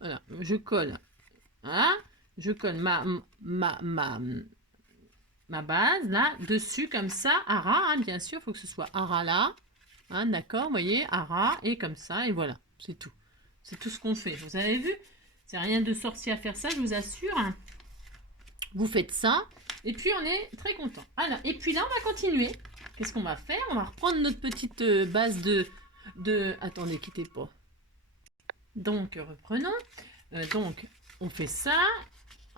Voilà, je colle. Voilà. Je colle ma base là, dessus comme ça, à ras, hein, bien sûr, il faut que ce soit à ras là. Hein, d'accord, vous voyez, à ras, et comme ça, et voilà, c'est tout. C'est tout ce qu'on fait. Vous avez vu? C'est rien de sorcier à faire ça, je vous assure. Hein. Vous faites ça, et puis on est très content. Alors, et puis là, on va continuer. Qu'est-ce qu'on va faire? On va reprendre notre petite base de... Attendez, quittez pas. Donc, reprenons. Donc, on fait ça.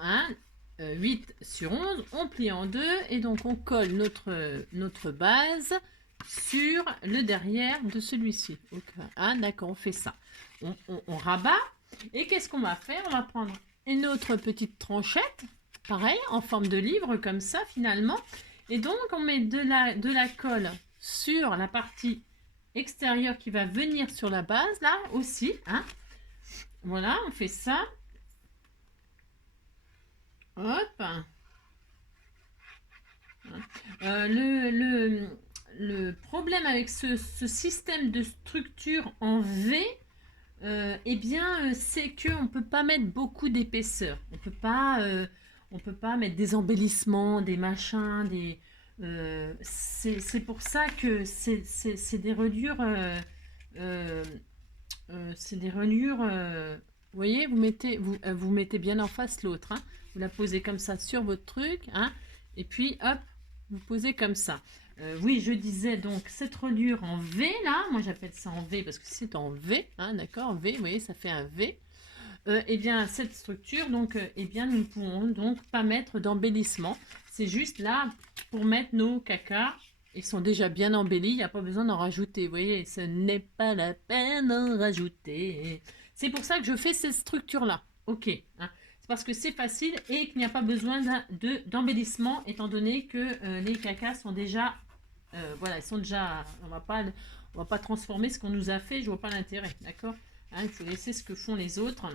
Hein, 8 sur 11, on plie en deux et donc on colle notre base sur le derrière de celui-ci. Okay. Ah, d'accord, on fait ça. On rabat. Et qu'est-ce qu'on va faire? On va prendre une autre petite tranchette, pareil, en forme de livre, comme ça, finalement. Et donc, on met de la colle sur la partie extérieure qui va venir sur la base, là, aussi. Hein. Voilà, on fait ça. Hop. Le problème avec ce système de structure en V, eh bien, c'est qu'on ne peut pas mettre beaucoup d'épaisseur. On peut pas mettre des embellissements, des machins, c'est pour ça que c'est des reliures... c'est des reliures... vous voyez, vous mettez bien en face l'autre. Hein. Vous la posez comme ça sur votre truc. Hein, et puis, hop, vous posez comme ça. Oui, je disais donc cette reliure en V, là, moi j'appelle ça en V parce que c'est en V, hein, d'accord, V, vous voyez, ça fait un V. Eh bien, cette structure, donc, eh bien, nous ne pouvons donc pas mettre d'embellissement. C'est juste là pour mettre nos cacas. Ils sont déjà bien embellis, il n'y a pas besoin d'en rajouter. Vous voyez, ce n'est pas la peine d'en rajouter. C'est pour ça que je fais cette structure-là. Ok, hein. Parce que c'est facile et qu'il n'y a pas besoin d'embellissement étant donné que les cacas sont déjà, voilà, ils sont déjà, on va pas transformer ce qu'on nous a fait, je vois pas l'intérêt, d'accord, hein, il faut laisser ce que font les autres.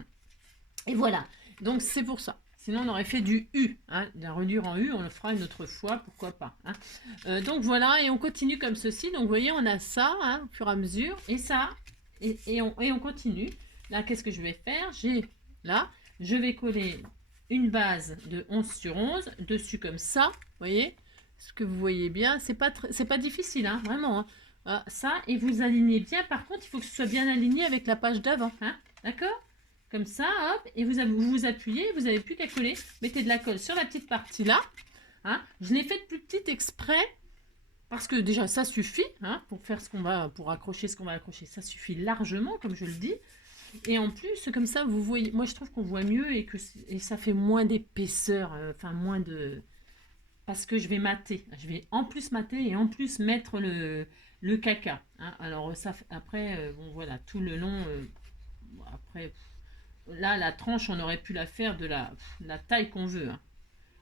Et voilà, donc c'est pour ça. Sinon on aurait fait du U, hein, de la reliure en U, on le fera une autre fois, pourquoi pas. Hein. Donc voilà, et on continue comme ceci, donc vous voyez on a ça, hein, au fur et à mesure, et ça, et on continue. Là qu'est-ce que je vais faire? J'ai là, je vais coller une base de 11 sur 11 dessus comme ça, vous voyez, ce que vous voyez bien, c'est pas difficile, hein, vraiment. Hein. Ça, et vous alignez bien, par contre, il faut que ce soit bien aligné avec la page d'avant, hein, d'accord? Comme ça, hop, et vous appuyez, vous n'avez plus qu'à coller, mettez de la colle sur la petite partie là, hein. Je l'ai faite plus petite exprès, parce que déjà ça suffit, hein, pour faire pour accrocher ce qu'on va accrocher, ça suffit largement, comme je le dis. Et en plus, comme ça, vous voyez, moi je trouve qu'on voit mieux et ça fait moins d'épaisseur, enfin moins de... Parce que je vais mater, je vais en plus mater et en plus mettre le caca. Hein. Alors ça, après, bon voilà, tout le long, après, là la tranche, on aurait pu la faire de la taille qu'on veut. Hein.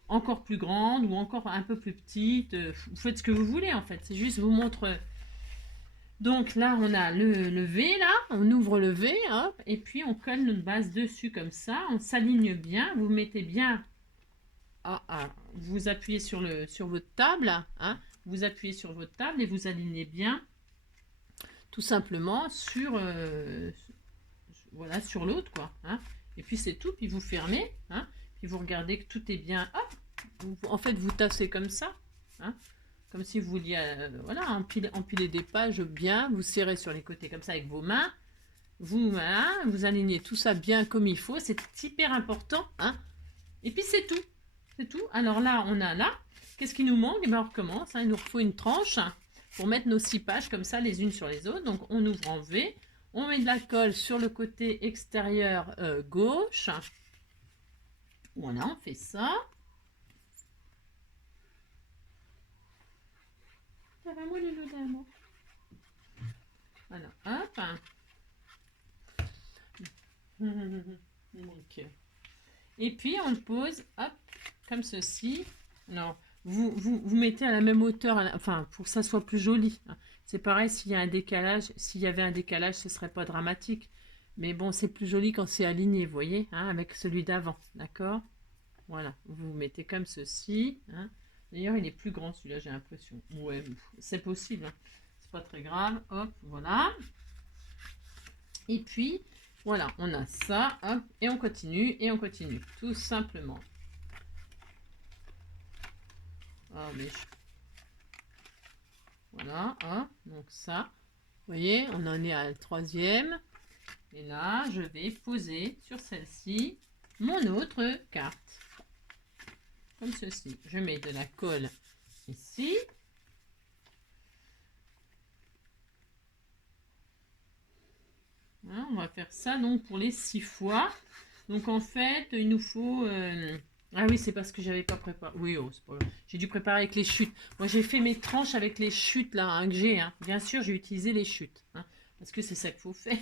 Encore plus grande ou encore un peu plus petite, vous faites ce que vous voulez en fait, c'est juste, je vous montre... Donc là, on a le V, là, on ouvre le V, hop, et puis on colle notre base dessus comme ça, on s'aligne bien, vous mettez bien, vous appuyez sur votre table, hein, vous appuyez sur votre table et vous alignez bien, tout simplement, voilà, sur l'autre, quoi, hein, et puis c'est tout, puis vous fermez, hein, puis vous regardez que tout est bien, hop, en fait, vous tassez comme ça, hein, comme si vous vouliez voilà, empiler des pages bien, vous serrez sur les côtés comme ça avec vos mains, vous alignez tout ça bien comme il faut, c'est hyper important, hein. Et puis c'est tout. Alors là, on a là, qu'est-ce qui nous manque? Et bien on recommence, hein. Il nous faut une tranche pour mettre nos 6 pages comme ça, les unes sur les autres, donc on ouvre en V, on met de la colle sur le côté extérieur gauche, voilà, on fait ça. Voilà, hop. Okay. Et puis on le pose, hop, comme ceci. Alors, vous mettez à la même hauteur, enfin, pour que ça soit plus joli. C'est pareil, s'il y a un décalage, s'il y avait un décalage, ce serait pas dramatique. Mais bon, c'est plus joli quand c'est aligné, vous voyez, hein, avec celui d'avant, d'accord? Voilà, vous vous mettez comme ceci. Hein. D'ailleurs, il est plus grand celui-là, j'ai l'impression. Ouais, c'est possible. Hein. C'est pas très grave. Hop, voilà. Et puis, voilà, on a ça. Hop, et on continue, tout simplement. Ah, mais voilà, hop, donc ça. Vous voyez, on en est à la troisième. Et là, je vais poser sur celle-ci mon autre carte. Comme ceci. Je mets de la colle ici. Hein, on va faire ça donc pour les 6 fois. Donc en fait, il nous faut... Ah oui, c'est parce que j'avais pas préparé. Oui, oh, c'est pas grave. J'ai dû préparer avec les chutes. Moi, j'ai fait mes tranches avec les chutes là hein, que j'ai. Hein. Bien sûr, j'ai utilisé les chutes. Hein, parce que c'est ça qu'il faut faire.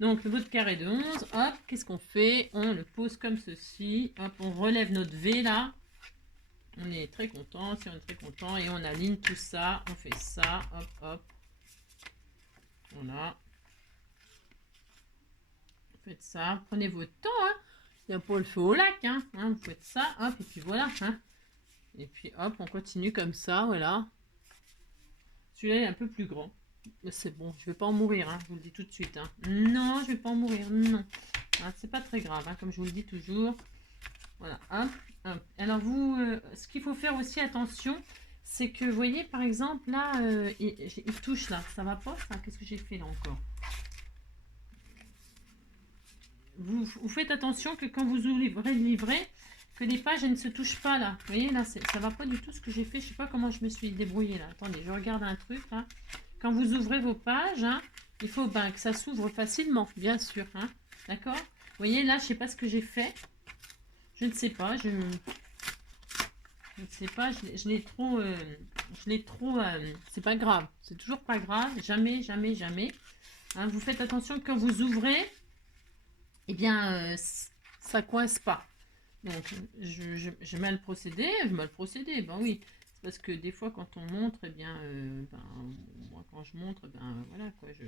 Donc, votre carré de 11, hop, qu'est-ce qu'on fait? On le pose comme ceci. Hop, on relève notre V là. On est très content, si on est très content. Et on aligne tout ça. On fait ça, hop, hop. Voilà. Faites ça, prenez votre temps, hein. Il n'y a pas le feu au lac, hein. Vous faites ça, hop, et puis voilà, hein. Et puis hop, on continue comme ça, voilà. Celui-là est un peu plus grand. C'est bon, je vais pas en mourir, hein, je vous le dis tout de suite. Hein. Non, je vais pas en mourir, non. Hein, c'est pas très grave, hein, comme je vous le dis toujours. Voilà, hop, hop. Alors vous, ce qu'il faut faire aussi attention, c'est que, vous voyez, par exemple, là, il touche là, ça va pas, ça? Qu'est-ce que j'ai fait là encore? Vous faites attention que quand vous ouvrez le livret, que les pages elles ne se touchent pas là. Vous voyez là, ça va pas du tout ce que j'ai fait. Je sais pas comment je me suis débrouillée là. Attendez, je regarde un truc là. Quand vous ouvrez vos pages, hein, il faut que ça s'ouvre facilement, bien sûr. Hein, d'accord? Vous voyez là, je sais pas ce que j'ai fait. Je ne sais pas. Je ne sais pas. Je l'ai trop. C'est pas grave. C'est toujours pas grave. Jamais, jamais, jamais. Hein, vous faites attention que quand vous ouvrez, eh bien, ça coince pas. Donc, je mal procédé, ben oui. C'est parce que des fois, quand on montre, eh bien, moi, quand je montre, ben voilà, quoi, je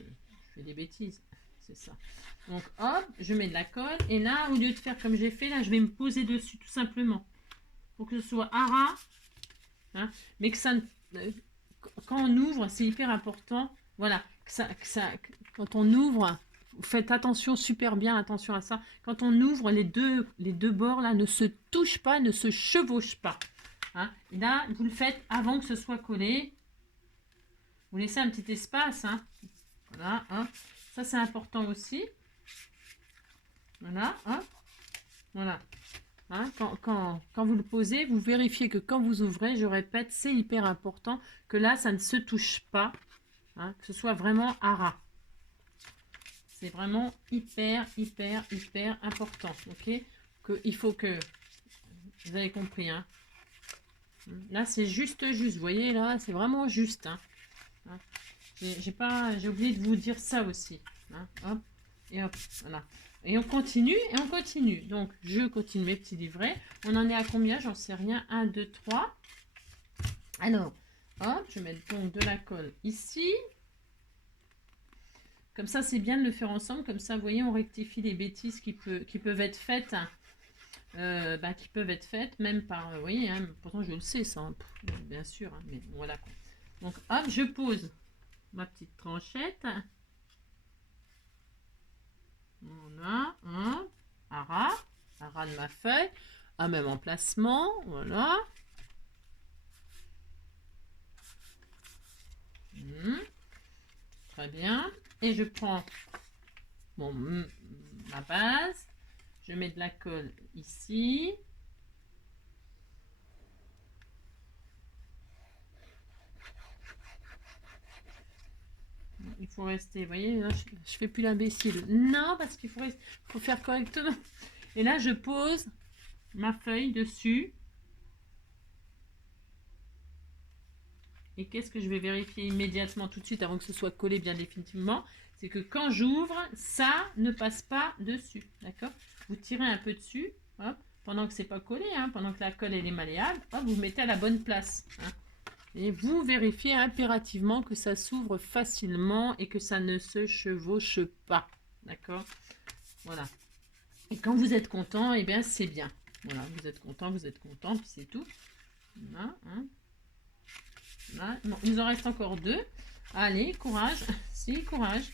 fais des bêtises. C'est ça. Donc, hop, je mets de la colle. Et là, au lieu de faire comme j'ai fait, là, je vais me poser dessus, tout simplement. Pour que ce soit à ras. Hein, mais que ça quand on ouvre, c'est hyper important. Voilà, quand on ouvre, faites attention, super bien attention à ça. Quand on ouvre, les deux bords là ne se touchent pas, ne se chevauchent pas. Hein. Et là, vous le faites avant que ce soit collé. Vous laissez un petit espace. Hein. Voilà, hein. Ça c'est important aussi. Voilà, hein. Voilà. Hein, quand vous le posez, vous vérifiez que quand vous ouvrez, je répète, c'est hyper important que là, ça ne se touche pas, hein, que ce soit vraiment à ras. C'est vraiment hyper, hyper, hyper important, ok? Il faut que, vous avez compris, hein? Là, c'est juste, vous voyez, là, c'est vraiment juste, hein? J'ai oublié de vous dire ça aussi, hein? Hop, et hop, voilà. Et on continue, et on continue. Donc, je continue mes petits livrets. On en est à combien? J'en sais rien. 1, 2, 3. Alors, hop, je vais mettre donc de la colle ici. Comme ça, c'est bien de le faire ensemble. Comme ça, vous voyez, on rectifie les bêtises qui peuvent être faites. Qui peuvent être faites, même par... vous voyez, hein, pourtant, je le sais, ça. Hein, bien sûr, hein, mais voilà. Quoi. Donc, hop, je pose ma petite tranchette. Voilà, hein, à ras de ma feuille, à même emplacement, voilà. Très bien. Et je prends ma base, je mets de la colle ici. Il faut rester, vous voyez, là, je fais plus l'imbécile. Non, parce qu'il faut faire correctement. Et là, je pose ma feuille dessus. Et qu'est-ce que je vais vérifier immédiatement tout de suite avant que ce soit collé bien définitivement? C'est que quand j'ouvre, ça ne passe pas dessus. D'accord? Vous tirez un peu dessus, hop, pendant que c'est pas collé, hein, pendant que la colle elle est malléable, hop, vous mettez à la bonne place. Hein. Et vous vérifiez impérativement que ça s'ouvre facilement et que ça ne se chevauche pas. D'accord? Voilà. Et quand vous êtes content, eh bien c'est bien. Voilà, vous êtes content, puis c'est tout. Là, hein. Là. Bon, il nous en reste encore 2. Allez, courage. Si, courage.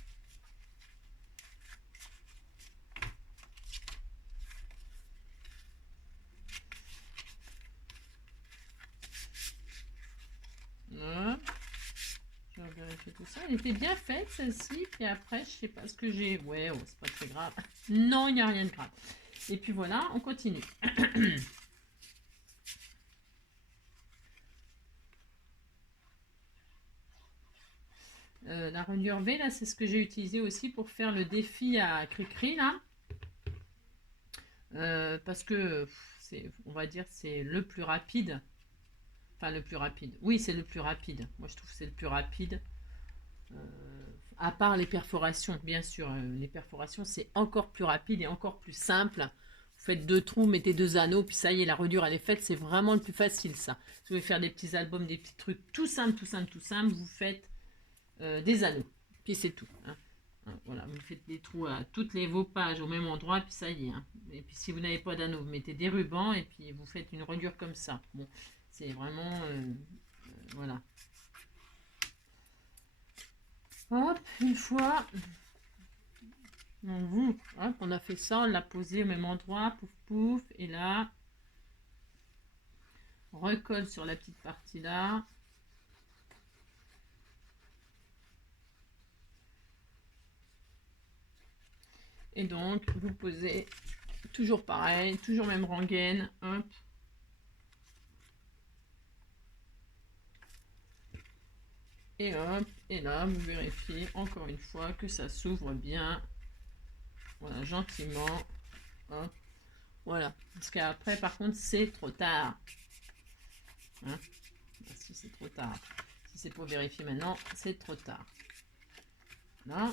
Hop. Je vais vérifier tout ça. Elle était bien faite, celle-ci. Puis après, je sais pas ce que j'ai. Ouais, oh, c'est pas très grave. Non, il n'y a rien de grave. Et puis voilà, on continue. La reliure V, là, c'est ce que j'ai utilisé aussi pour faire le défi à Cricri, là. Parce que, on va dire, c'est le plus rapide. Enfin, le plus rapide. Oui, c'est le plus rapide. Moi, je trouve que c'est le plus rapide. À part les perforations, bien sûr. Les perforations, c'est encore plus rapide et encore plus simple. Vous faites 2 trous, mettez 2 anneaux, puis ça y est, la reliure, elle est faite. C'est vraiment le plus facile, ça. Si vous voulez faire des petits albums, des petits trucs tout simple, tout simple, tout simple, vous faites des anneaux. Puis c'est tout. Hein. Voilà, vous faites des trous à toutes vos pages au même endroit, puis ça y est. Hein. Et puis si vous n'avez pas d'anneaux, vous mettez des rubans et puis vous faites une reliure comme ça. Bon, c'est vraiment... voilà. Hop, une fois... Hop, on a fait ça, on l'a posé au même endroit, pouf pouf, et là... On recolle sur la petite partie là. Et donc, vous posez toujours pareil, toujours même rengaine. Hop. Et hop. Et là, vous vérifiez encore une fois que ça s'ouvre bien. Voilà, gentiment. Hop. Voilà. Parce qu'après, par contre, c'est trop tard. Hein, si c'est trop tard. Si c'est pour vérifier maintenant, c'est trop tard. Là.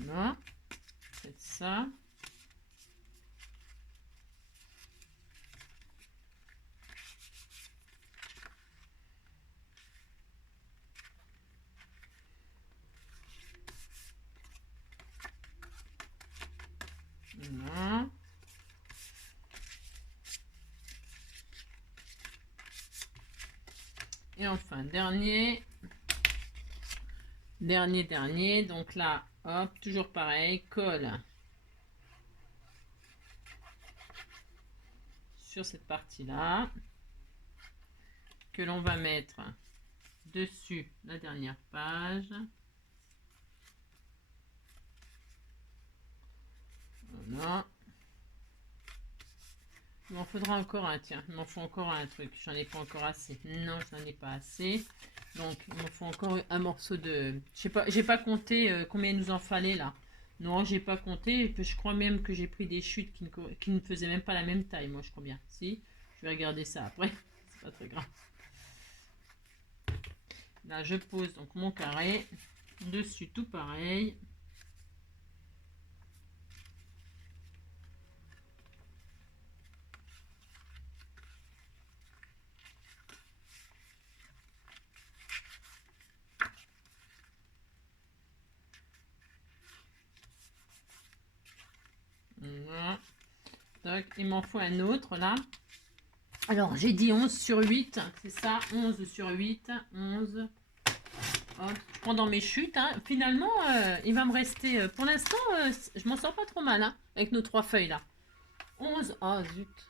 Là. Faites ça. Voilà. Et enfin, dernier. Donc là, hop, toujours pareil, colle sur cette partie-là que l'on va mettre dessus la dernière page. Voilà. Il m'en faudra encore un, tiens, il m'en faut encore un truc, j'en ai pas encore assez. Non, j'en ai pas assez. Donc, il m'en faut encore un morceau de... J'ai pas compté combien il nous en fallait là. Non, j'ai pas compté. Je crois même que j'ai pris des chutes qui ne faisaient même pas la même taille, moi, je crois bien. Si, je vais regarder ça après. C'est pas très grave. Là, je pose donc mon carré. Dessus, tout pareil. Voilà. Donc, il m'en faut un autre là. Alors, j'ai dit 11 sur 8. C'est ça, 11 sur 8. 11. Hop, je prends dans mes chutes. Hein. Finalement, il va me rester... pour l'instant, je m'en sors pas trop mal hein, avec nos 3 feuilles là. 11. Oh, zut.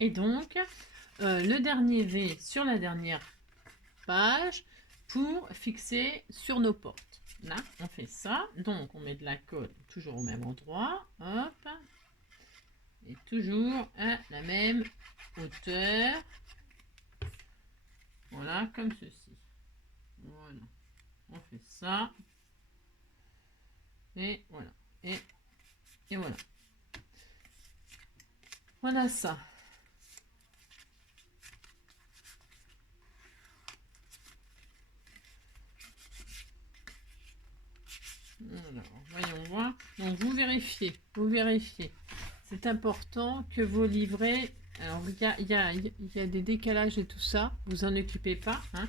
Et donc, le dernier V sur la dernière page pour fixer sur nos portes. Là, on fait ça. Donc, on met de la colle toujours au même endroit. Hop. Et toujours à la même hauteur. Voilà, comme ceci. Voilà. On fait ça. Et voilà. Et voilà. Voilà ça. Alors, voyons voir. Donc, vous vérifiez. C'est important que vos livrets... Alors, il y a des décalages et tout ça. Vous en occupez pas. Hein.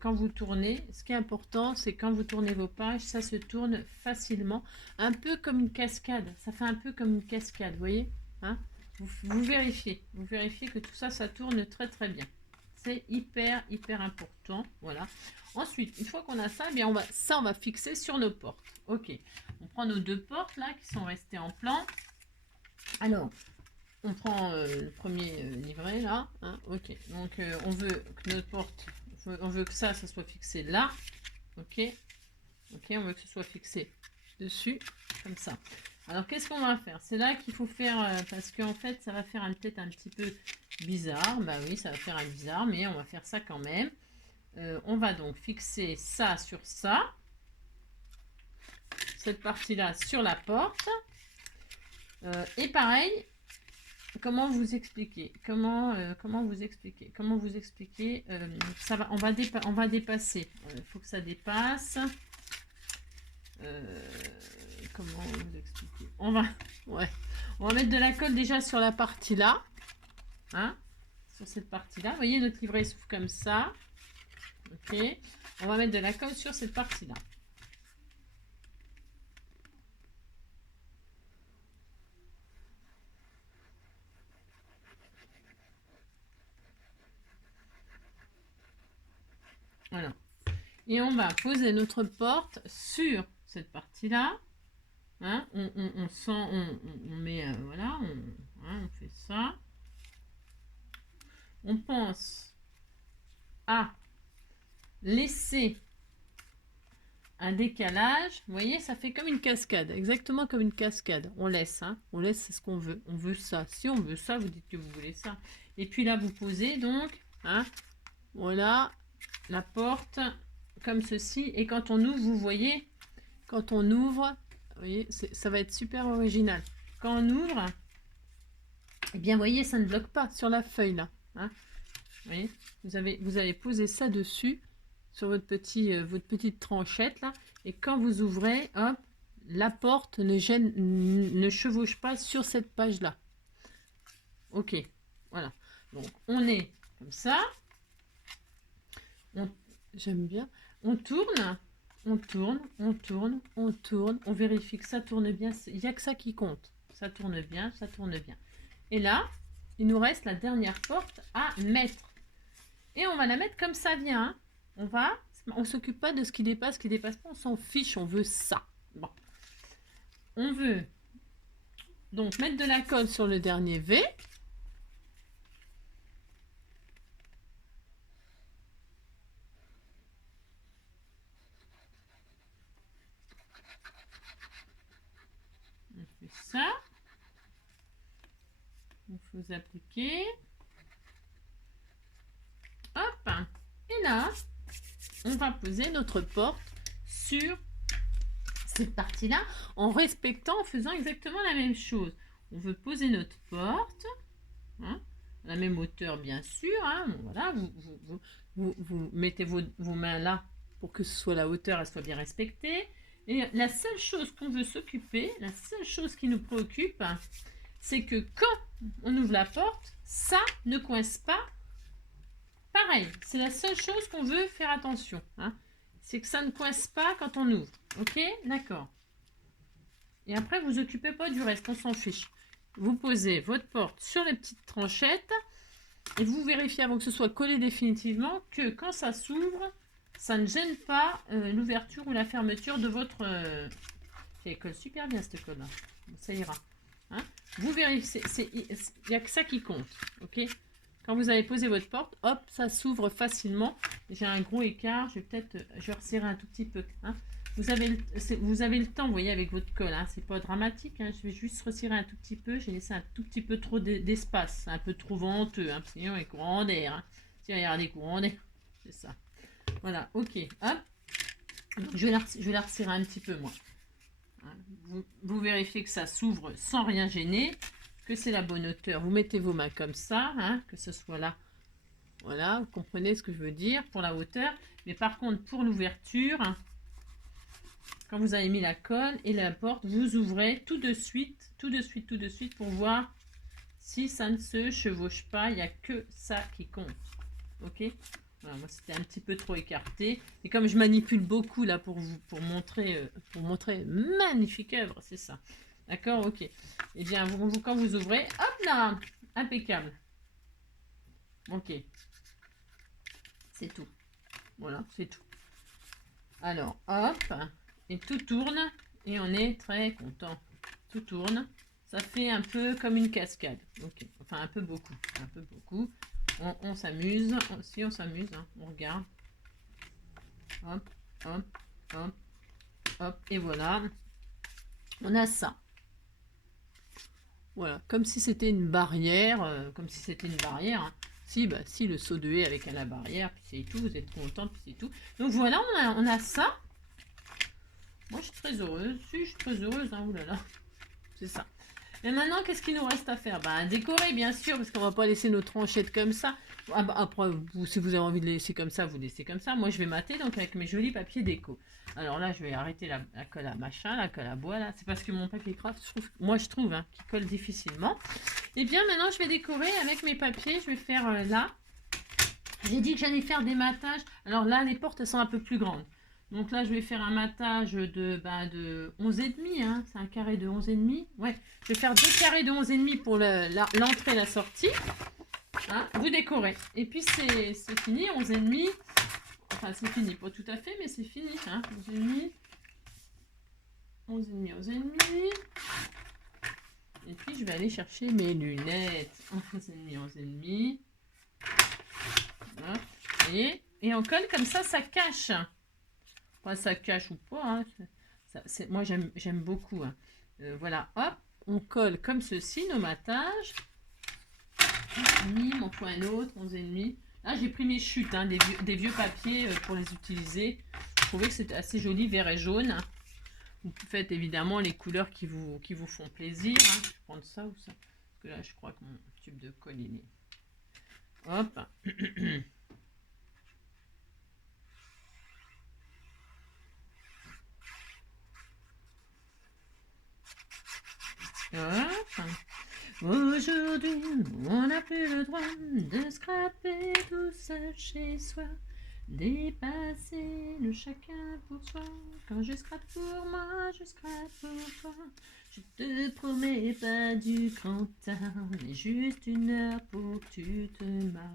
quand vous tournez, ce qui est important, c'est quand vous tournez vos pages, ça se tourne facilement, un peu comme une cascade. Ça fait un peu comme une cascade, vous voyez, hein? Vous vérifiez que tout ça, ça tourne très très bien. C'est hyper important, voilà. Ensuite, une fois qu'on a ça, eh bien on va fixer sur nos portes. Ok, on prend nos deux portes là qui sont restées en plan. Alors, on prend le premier livret là, hein, ok. Donc on veut que notre porte, on veut que ça soit fixé là, ok. Ok, on veut que ce soit fixé dessus, comme ça. Alors qu'est-ce qu'on va faire? C'est là qu'il faut faire, parce qu'en fait ça va faire peut-être un petit peu bizarre. Bah oui, ça va faire un bizarre, mais on va faire ça quand même. On va donc fixer ça sur ça, cette partie-là sur la porte. Et pareil, comment vous expliquer ça va, on va dépasser. Il faut que ça dépasse. Comment vous expliquer? On va mettre de la colle déjà sur la partie là, hein, sur cette partie là. Vous voyez, notre livret s'ouvre comme ça. Ok, on va mettre de la colle sur cette partie là. Voilà. Et on va poser notre porte sur cette partie là. Hein, on met, voilà, on fait ça. On pense à laisser un décalage. Vous voyez, ça fait comme une cascade, exactement comme une cascade. On laisse, hein, on laisse, c'est ce qu'on veut. On veut ça. Si on veut ça, vous dites que vous voulez ça. Et puis là, vous posez donc, hein, voilà, la porte comme ceci. Et quand on ouvre, vous voyez, quand on ouvre, vous voyez, ça va être super original. Quand on ouvre, eh bien, vous voyez, ça ne bloque pas sur la feuille là. Hein. Vous voyez, vous avez posé ça dessus sur votre petite tranchette là, et quand vous ouvrez, hop, la porte ne chevauche pas sur cette page là. Ok, voilà. Donc on est comme ça. J'aime bien. On tourne. On vérifie que ça tourne bien. Il n'y a que ça qui compte. Ça tourne bien. Et là, il nous reste la dernière porte à mettre. Et on va la mettre comme ça vient. Hein. On s'occupe pas de ce qui dépasse pas. On s'en fiche. On veut ça. Bon. On veut donc mettre de la colle sur le dernier V. On fait ça. Il faut vous appliquer. Hop. Et là, on va poser notre porte sur cette partie-là en respectant, en faisant exactement la même chose. On veut poser notre porte, hein, à la même hauteur bien sûr. Hein, voilà, vous mettez vos mains là pour que ce soit la hauteur, elle soit bien respectée. Et la seule chose qu'on veut s'occuper, la seule chose qui nous préoccupe, c'est que quand on ouvre la porte, ça ne coince pas. Pareil, c'est la seule chose qu'on veut faire attention. Hein. C'est que ça ne coince pas quand on ouvre. Ok, d'accord. Et après, vous occupez pas du reste, on s'en fiche. Vous posez votre porte sur les petites tranchettes et vous vérifiez avant que ce soit collé définitivement que quand ça s'ouvre, ça ne gêne pas l'ouverture ou la fermeture de votre... Elle colle super bien cette colle-là. Ça ira. Hein, vous vérifiez, il n'y a que ça qui compte. Ok. Quand vous avez posé votre porte, hop, ça s'ouvre facilement. J'ai un gros écart, je vais resserrer un tout petit peu. Hein. Vous avez le temps, vous voyez, avec votre colle. Hein. C'est pas dramatique. Hein. Je vais juste resserrer un tout petit peu. J'ai laissé un tout petit peu trop d'espace, un peu trop venteux. Hein. Sinon, il y a des courants d'air. Hein. Tiens, il y a des courants d'air. C'est ça. Voilà, ok. Hop. Donc, je vais la resserrer un petit peu, moi. Hein. Vous vérifiez que ça s'ouvre sans rien gêner. Que c'est la bonne hauteur. Vous mettez vos mains comme ça, hein, que ce soit là. Voilà, vous comprenez ce que je veux dire pour la hauteur. Mais par contre, pour l'ouverture, hein, quand vous avez mis la colle et la porte, vous ouvrez tout de suite pour voir si ça ne se chevauche pas. Il n'y a que ça qui compte. Ok. Voilà, moi, c'était un petit peu trop écarté. Et comme je manipule beaucoup là pour montrer, magnifique œuvre, c'est ça. D'accord, ok. Et bien, quand vous ouvrez, hop là, impeccable. Ok, c'est tout. Voilà, c'est tout. Alors, hop, et tout tourne, et on est très content. Tout tourne. Ça fait un peu comme une cascade. Ok, enfin un peu beaucoup. Un peu beaucoup. On s'amuse. Si on s'amuse, hein, on regarde. Hop, hop, hop, hop. Et voilà. On a ça. Voilà, comme si c'était une barrière. Comme si c'était une barrière. Hein. Si, bah, si, le saut de haie avec la barrière, puis c'est tout. Vous êtes content, puis c'est tout. Donc voilà, on a ça. Moi, je suis très heureuse. Si, je suis très heureuse. Hein, oulala. C'est ça. Et maintenant, qu'est-ce qu'il nous reste à faire? Ben, décorer, bien sûr, parce qu'on va pas laisser nos tranchettes comme ça. Ah bah, après, si vous avez envie de les laisser comme ça, vous laissez comme ça. Moi, je vais mater donc avec mes jolis papiers déco. Alors là, je vais arrêter la colle à machin, la colle à bois là. C'est parce que mon papier craft, moi, je trouve, hein, qu'il colle difficilement. Et bien, maintenant, je vais décorer avec mes papiers. Je vais faire là. J'ai dit que j'allais faire des matages. Alors là, les portes, elles sont un peu plus grandes. Donc là, je vais faire un matage de 11,5. Hein. C'est un carré de 11,5. Ouais, je vais faire 2 carrés de 11,5 pour l'entrée et la sortie. Hein, vous décorez. Et puis, c'est fini, 11,5. Enfin, c'est fini, pas tout à fait, mais c'est fini. Hein, 11,5. 11,5, 11,5. Et puis, je vais aller chercher mes lunettes. 11,5, 11,5. Voilà. Et on colle comme ça cache. Enfin, ça cache ou pas. Hein. Moi, j'aime beaucoup. Hein. Voilà, hop, on colle comme ceci nos matages. 11,5, on prend un autre, 11,5. Là, j'ai pris mes chutes, hein, des vieux papiers pour les utiliser. Je trouvais que c'était assez joli, vert et jaune. Vous faites évidemment les couleurs qui vous font plaisir. Hein. Je vais prendre ça ou ça. Parce que là, je crois que mon tube de colle, il est... Hop. Hop. Aujourd'hui, on n'a plus le droit de scraper tout seul chez soi. Dépasser le chacun pour soi. Quand je scrape pour moi, je scrape pour toi. Je te promets pas du grand art, mais juste une heure pour que tu te marres.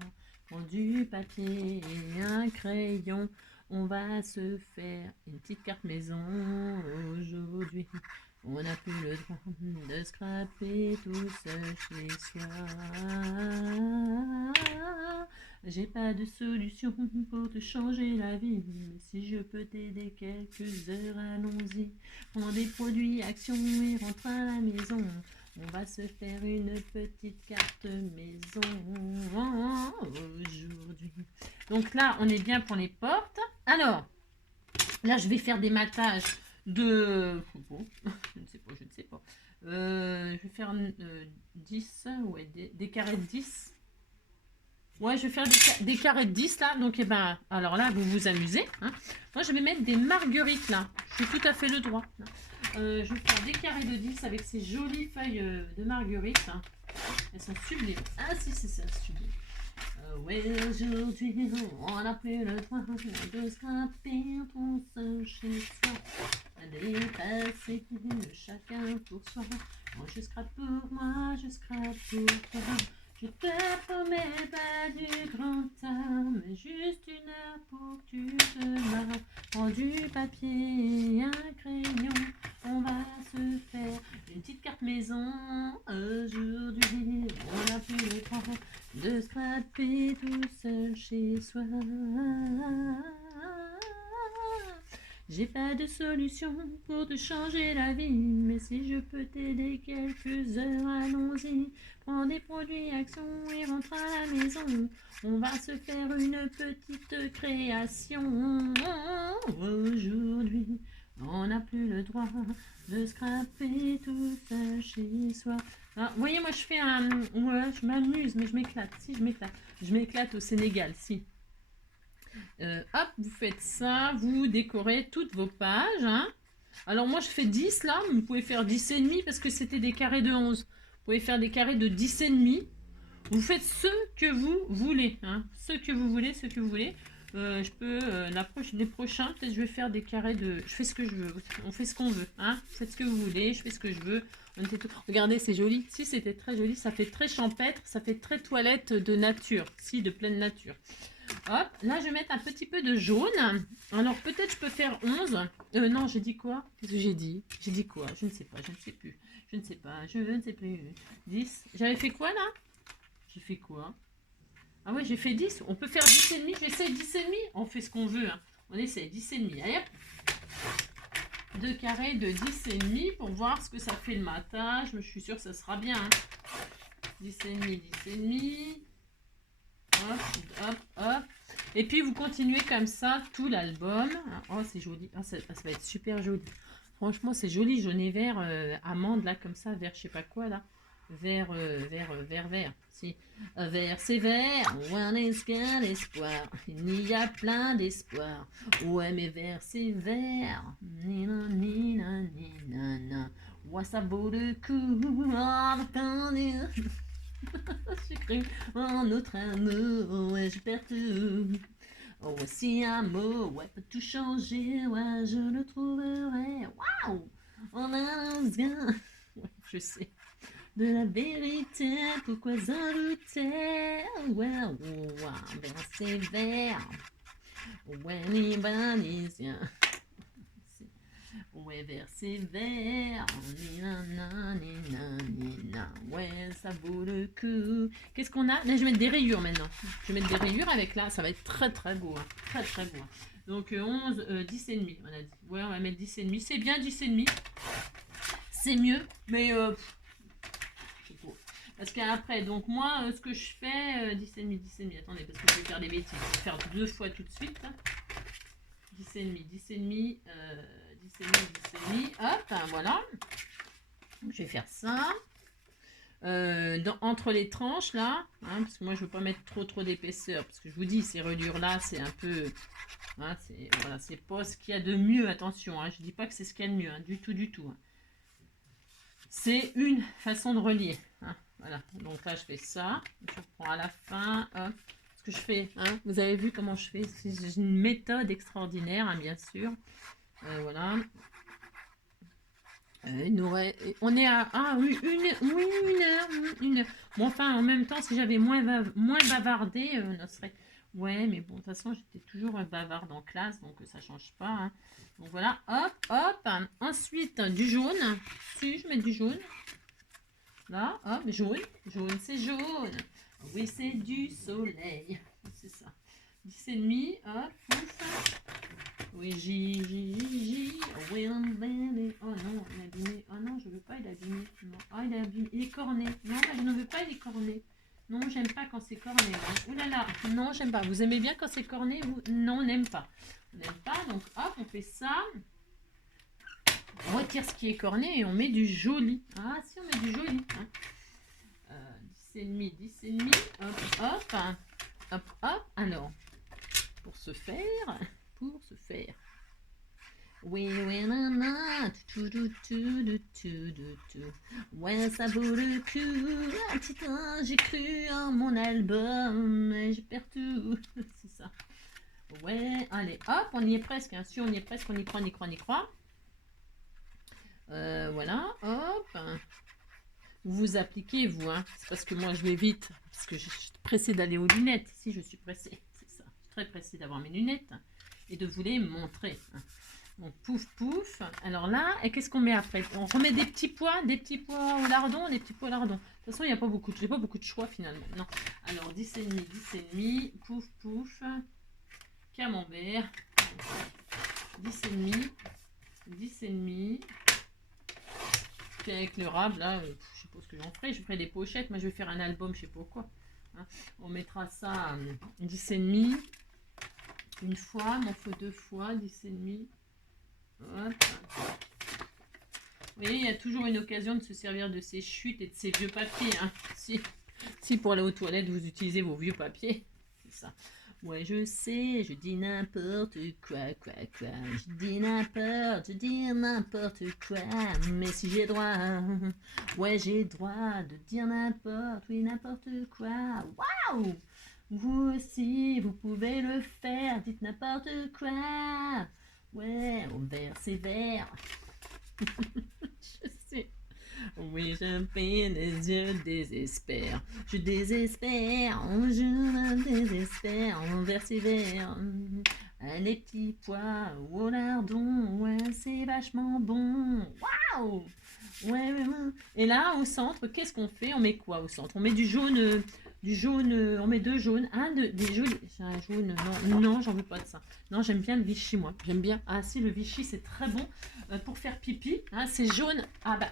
Prends du papier et un crayon. On va se faire une petite carte maison aujourd'hui. On n'a plus le droit de scraper tout seul chez soi. J'ai pas de solution pour te changer la vie, mais si je peux t'aider quelques heures, allons-y. Prends des produits Action et rentre à la maison. On va se faire une petite carte maison aujourd'hui. Donc là, on est bien pour les portes. Alors, là, je vais faire des matages de... je ne sais pas. Je vais faire 10, ouais, des carrés de 10. Ouais, je vais faire des carrés de 10 là. Donc, eh ben, alors là, vous vous amusez. Hein. Moi, je vais mettre des marguerites là. Je suis tout à fait le droit. Je vais faire des carrés de 10 avec ces jolies feuilles de marguerite. Hein. Elles sont sublimes. Ah, si, c'est ça, sublime. Ouais, aujourd'hui, on n'a plus le droit de scraper tout seul chez soi. Dépasser chacun pour soi. Moi, je scrape pour moi, je scrape pour toi. Je te promets pas du grand art, mais juste une heure pour que tu te marres. Prends du papier et un crayon, on va se faire une petite carte maison. Aujourd'hui, on n'a plus le temps de scraper tout seul chez soi. J'ai pas de solution pour te changer la vie, mais si je peux t'aider quelques heures, allons-y. Prends des produits Action et rentre à la maison. On va se faire une petite création. Aujourd'hui, on n'a plus le droit de scraper tout seul chez soi. Alors, vous voyez, moi je fais un... Ouais, je m'amuse, mais je m'éclate. Si, je m'éclate. Je m'éclate au Sénégal, si. Hop, vous faites ça, vous décorez toutes vos pages. Hein. Alors moi je fais 10 là, mais vous pouvez faire 10,5 parce que c'était des carrés de 11. Vous pouvez faire des carrés de 10,5 Vous faites ce que vous voulez, hein, ce que vous voulez, ce que vous voulez. Je peux, les prochains, peut-être je vais faire des carrés de... Je fais ce que je veux, on fait ce qu'on veut, hein. Faites ce que vous voulez, je fais ce que je veux. Regardez, c'est joli. Si, c'était très joli, ça fait très champêtre, ça fait très toilette de nature, si, de pleine nature. Hop, là je vais mettre un petit peu de jaune. Alors peut-être je peux faire 11. Non, j'ai dit quoi? Qu'est-ce que j'ai dit? J'ai dit quoi? Je ne sais pas, je ne sais plus. Je ne sais pas, je ne sais plus. 10. J'avais fait quoi là? J'ai fait quoi? Ah ouais, j'ai fait 10. On peut faire 10 et demi. Je vais essayer 10 et demi. On fait ce qu'on veut. Hein. On essaie 10 et demi. Allez hop. 2 carrés de 10 et demi pour voir ce que ça fait le matin. Je suis sûre que ça sera bien. Hein. 10 et demi, 10 et demi. Hop, hop, hop. Et puis vous continuez comme ça tout l'album. Oh, c'est joli. Oh, ça va être super joli. Franchement, c'est joli. Jaune et vert, amande là, comme ça, vert, je sais pas quoi là. Vert. Si. Vert, c'est vert. On est qu'un espoir. Il y a plein d'espoir. Ouais, mais vert, c'est vert. Nina, nina, nina, nina. Ouais, ça vaut le coup. J'ai cru en notre amour, ouais, je perds tout. Oh, voici un mot, ouais, peut tout changer, ouais, je le trouverai. Waouh! On a un gain. Ouais, je sais. De la vérité, pourquoi en douter? Ouais, ouais, ben c'est vert. Ouais, ni banisien. Ouais, vert, c'est vert. Ouais, ça vaut le coup. Qu'est-ce qu'on a? Là, je vais mettre des rayures maintenant. Je vais mettre des rayures avec là. Ça va être très très beau. Hein. Très très beau. Hein. Donc 11, 10 et demi. On a dit. Ouais, on va mettre 10 et demi. C'est bien 10 et demi. C'est mieux. Mais parce qu'après, donc moi, ce que je fais, 10 et demi, 10 et demi. Attendez, parce que je vais faire des bêtises. Je vais faire 2 fois tout de suite. 10 et demi, 10 et demi. 10 et demi, 10 et demi, hop, voilà. Je vais faire ça. Entre les tranches là, hein, parce que moi je veux pas mettre trop d'épaisseur, parce que je vous dis, ces reliures là, c'est un peu, hein, c'est pas ce qu'il y a de mieux, attention, hein, je dis pas que c'est ce qu'il y a de mieux, hein, du tout. Hein. C'est une façon de relier, hein, voilà, donc là je fais ça, je reprends à la fin, hop. Ce que je fais, hein, vous avez vu comment je fais, c'est une méthode extraordinaire, hein, bien sûr. Voilà. On est à une heure. Bon, enfin, en même temps, si j'avais moins bavardé, on serait... Ouais, mais bon, de toute façon, j'étais toujours bavarde en classe, donc ça change pas. Hein. Donc voilà, hop, hop. Ensuite, du jaune. Si, je mets du jaune. Là, hop, jaune. Jaune, c'est jaune. Oui, c'est du soleil. C'est ça. 10 et demi, hop, pouf. Oui, J. Oh non, il est abîmé. Oh non, je veux pas, il est abîmé. Non. Oh, il est abîmé. Il est corné. Non, je ne veux pas, il est corné. Non, j'aime pas quand c'est corné. Ouh là là. Non, j'aime pas. Vous aimez bien quand c'est corné? Non, on n'aime pas. On n'aime pas, donc hop, on fait ça. On retire ce qui est corné et on met du joli. Ah, si, on met du joli. Hein. 10 et demi, 10 et demi. Hop. Alors, pour ce faire... Oui, nana, ouais, ça vaut le coup. Un petit temps, j'ai cru en mon album, mais je perds tout. C'est ça. Ouais, allez, hop, on y est presque. Hein. Si on y est presque, on y croit. Voilà, hop. Vous appliquez, vous. Hein. C'est parce que moi, je vais vite, parce que je suis pressée d'aller aux lunettes. Si, je suis pressée, c'est ça. Je suis très pressée d'avoir mes lunettes. Et de vous les montrer. Donc pouf. Alors là, et qu'est-ce qu'on met après? On remet des petits pois au lardon, De toute façon, il n'y a pas beaucoup, j'ai pas beaucoup de choix finalement. Non. Alors 10 et demi, pouf. Camembert. 10 et demi. Puis avec le rab, là, je sais pas ce que j'en ferai. Je ferai des pochettes. Moi, je vais faire un album, je sais pas quoi. Hein. On mettra ça 10 et demi. Une fois, il m'en faut 2 fois, 10 et demi. Hop. Vous voyez, il y a toujours une occasion de se servir de ces chutes et de ces vieux papiers. Hein. Si pour aller aux toilettes, vous utilisez vos vieux papiers, c'est ça. Ouais, je sais, je dis n'importe quoi, quoi, quoi. Je dis n'importe quoi. Mais si j'ai droit, ouais, j'ai droit de dire n'importe, oui, n'importe quoi. Waouh! Vous aussi, vous pouvez le faire, dites n'importe quoi. Ouais, au vert, c'est vert. Je sais. Oui, je peine, je désespère. Je désespère, je me désespère. En vert, c'est vert. Les petits pois au lardon, ouais, c'est vachement bon. Waouh! Ouais, ouais, ouais. Et là, au centre, qu'est-ce qu'on fait? On met quoi au centre? On met du jaune, on met deux jaunes. Des jolis. J'ai un jaune, non, non, j'en veux pas de ça. Non, j'aime bien le Vichy, moi. J'aime bien. Ah, si, le Vichy, c'est très bon pour faire pipi. Hein, c'est jaune. Ah, bah,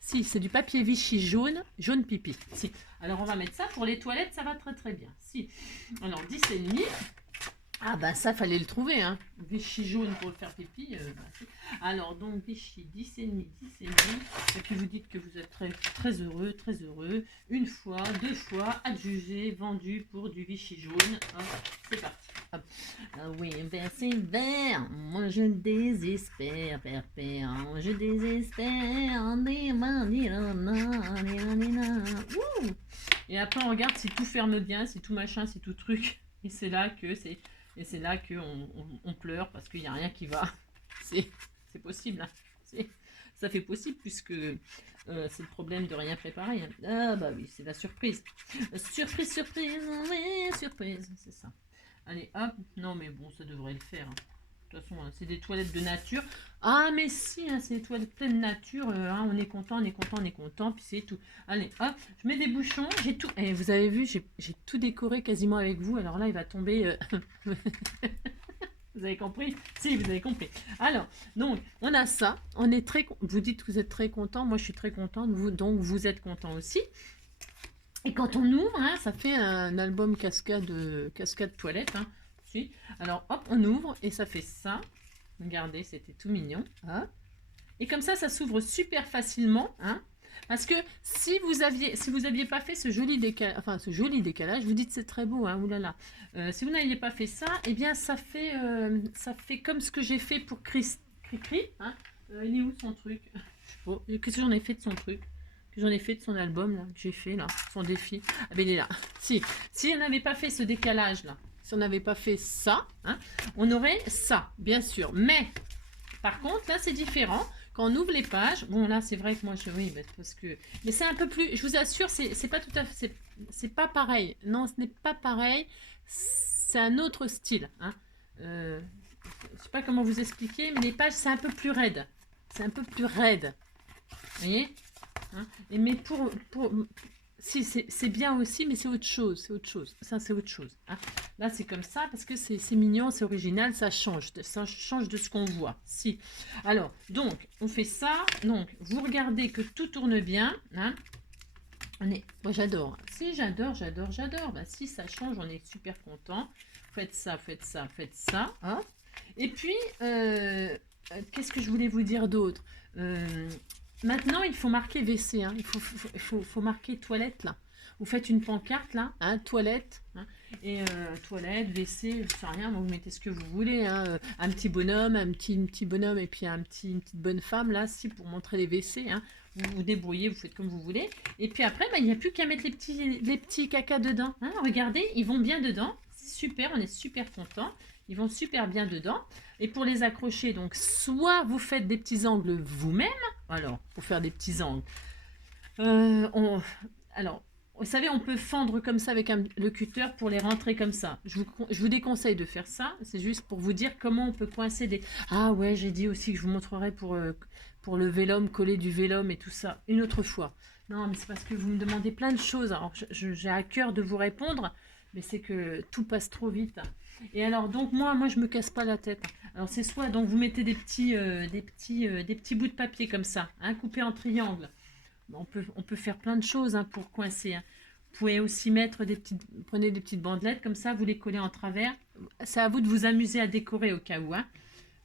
si, c'est du papier Vichy jaune, jaune pipi. Si. Alors, on va mettre ça. Pour les toilettes, ça va très, très bien. Si. Alors, 10,5. Ah bah ça fallait le trouver, hein. Vichy jaune pour le faire pipi. Alors donc Vichy 10,5, 10,5. Et puis vous dites que vous êtes très, très heureux, très heureux. Une fois, deux fois, adjugé, vendu pour du Vichy jaune. Hop, c'est parti. Hop. Ah oui, vert c'est vert. Moi je désespère, père, je désespère. Ouh. Et après on regarde si tout ferme bien, si tout machin, si tout truc. Et c'est là que c'est... Et c'est là qu'on pleure parce qu'il n'y a rien qui va. C'est possible. Hein. Ça fait possible puisque c'est le problème de rien préparer. Hein. Ah bah oui, c'est la surprise. Surprise, surprise, oui, surprise. C'est ça. Allez, hop. Non mais bon, ça devrait le faire. Hein. De toute façon, hein, c'est des toilettes de nature. Ah mais si, hein, c'est des toilettes pleine nature. Hein, on est content, on est content, on est content. Puis c'est tout. Allez, hop, je mets des bouchons. J'ai tout. Et vous avez vu, j'ai tout décoré quasiment avec vous. Alors là, il va tomber... Vous avez compris? Si, vous avez compris. Alors, donc, on a ça. On est très... Vous dites que vous êtes très content. Moi, je suis très contente. Vous, donc, vous êtes content aussi. Et quand on ouvre, hein, ça fait un album cascade toilette. Hein. Si. Alors, hop, on ouvre et ça fait ça. Regardez, c'était tout mignon. Hein. Et comme ça s'ouvre super facilement. Hein. Parce que si vous aviez pas fait ce joli décalage, vous dites c'est très beau, hein, oulala. Si vous n'aviez pas fait ça, eh bien ça fait comme ce que j'ai fait pour Cricri. Hein. Il est où son truc? Qu'est-ce que j'en ai fait de son truc? Que j'en ai fait de son album là, que j'ai fait là, son défi. Ah ben il est là. Si on n'avait pas fait ce décalage là, si on n'avait pas fait ça, hein, on aurait ça, bien sûr. Mais par contre là c'est différent. Quand on ouvre les pages, bon là c'est vrai que moi oui, parce que, mais c'est un peu plus, je vous assure, c'est pas tout à fait, c'est pas pareil. Non, ce n'est pas pareil. C'est un autre style. Hein. Je sais pas comment vous expliquer, mais les pages c'est un peu plus raide. C'est un peu plus raide. Vous voyez? Hein. Et mais si c'est bien aussi, mais c'est autre chose, Ça c'est autre chose. Hein. Là c'est comme ça parce que c'est mignon, c'est original, ça change de ce qu'on voit. Si. Alors donc on fait ça. Donc vous regardez que tout tourne bien. Hein. Moi j'adore. Si j'adore. Bah, si ça change, on est super content. Faites ça. Hein. Et puis qu'est-ce que je voulais vous dire d'autre? Maintenant, il faut marquer WC. Hein. Il faut marquer toilette, là. Vous faites une pancarte, là, hein, toilette. Hein, et toilette, WC, je sais rien, vous mettez ce que vous voulez. Hein, un petit bonhomme, un petit bonhomme et puis une petite bonne femme, là, si, pour montrer les WC. Hein, vous vous débrouillez, vous faites comme vous voulez. Et puis après, il n'y a plus qu'à mettre les petits cacas dedans. Hein, regardez, ils vont bien dedans. C'est super, on est super contents. Ils vont super bien dedans. Et pour les accrocher, donc, soit vous faites des petits angles vous-même. Alors, pour faire des petits angles. Alors, vous savez, on peut fendre comme ça avec le cutter pour les rentrer comme ça. Je vous déconseille de faire ça. C'est juste pour vous dire comment on peut coincer des... Ah ouais, j'ai dit aussi que je vous montrerai pour le vélum, coller du vélum et tout ça, une autre fois. Non, mais c'est parce que vous me demandez plein de choses. Alors, j'ai à cœur de vous répondre, mais c'est que tout passe trop vite. Et alors, donc, moi, je me casse pas la tête. Alors, c'est soit, donc, vous mettez des petits bouts de papier comme ça, hein, coupés en triangle. On peut faire plein de choses hein, pour coincer. Hein. Vous pouvez aussi mettre prenez des petites bandelettes comme ça, vous les collez en travers. C'est à vous de vous amuser à décorer au cas où. Hein.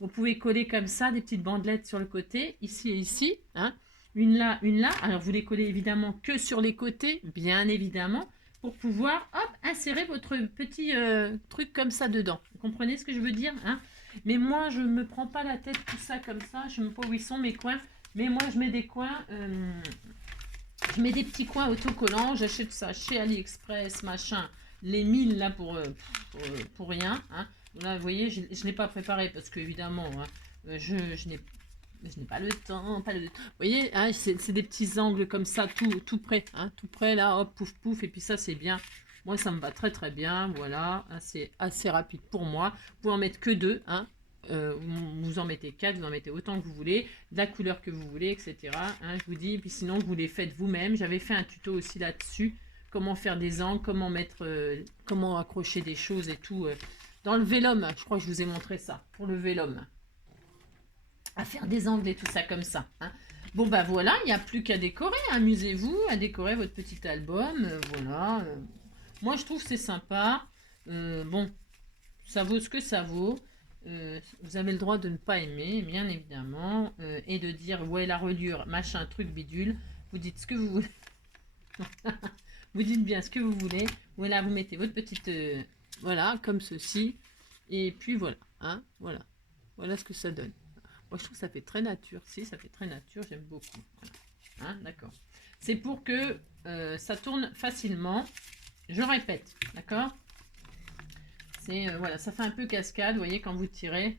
Vous pouvez coller comme ça des petites bandelettes sur le côté, ici et ici. Hein. Une là, une là. Alors, vous les collez évidemment que sur les côtés, bien évidemment. pour pouvoir, hop, insérer votre petit truc comme ça dedans. Vous comprenez ce que je veux dire, hein? Mais moi, je me prends pas la tête tout ça comme ça. Je ne sais pas où ils sont mes coins. Mais moi, je mets des coins. Je mets des petits coins autocollants. J'achète ça chez AliExpress, machin. Les 1000 là pour rien. Hein. Là, vous voyez, je ne l'ai pas préparé parce que évidemment, hein, je n'ai pas le temps. Pas le... Vous voyez, hein, c'est des petits angles comme ça, tout près. Hein, tout près là, hop, pouf, pouf. Et puis ça, c'est bien. Moi, ça me va très très bien. Voilà, hein, c'est assez rapide pour moi. Vous pouvez en mettre que 2. Hein. Vous en mettez 4, vous en mettez autant que vous voulez, de la couleur que vous voulez, etc. Hein, je vous dis, et puis sinon vous les faites vous-même. J'avais fait un tuto aussi là-dessus, comment faire des angles, comment mettre, comment accrocher des choses et tout. Dans le vélum, je crois que je vous ai montré ça, pour le vélum. À faire des angles et tout ça comme ça. Hein. Bon bah voilà, il n'y a plus qu'à décorer, amusez-vous à décorer votre petit album, voilà. Moi je trouve que c'est sympa. Bon, ça vaut ce que ça vaut. Vous avez le droit de ne pas aimer, bien évidemment, et de dire ouais la reliure, machin, truc bidule. Vous dites ce que vous voulez. Vous dites bien ce que vous voulez. Voilà, vous mettez votre petite, voilà, comme ceci, et puis voilà, hein, voilà, voilà ce que ça donne. Moi je trouve que ça fait très nature. Si, ça fait très nature, j'aime beaucoup. Voilà. Hein, d'accord. C'est pour que ça tourne facilement. Je répète, d'accord. C'est voilà, ça fait un peu cascade, vous voyez, quand vous tirez,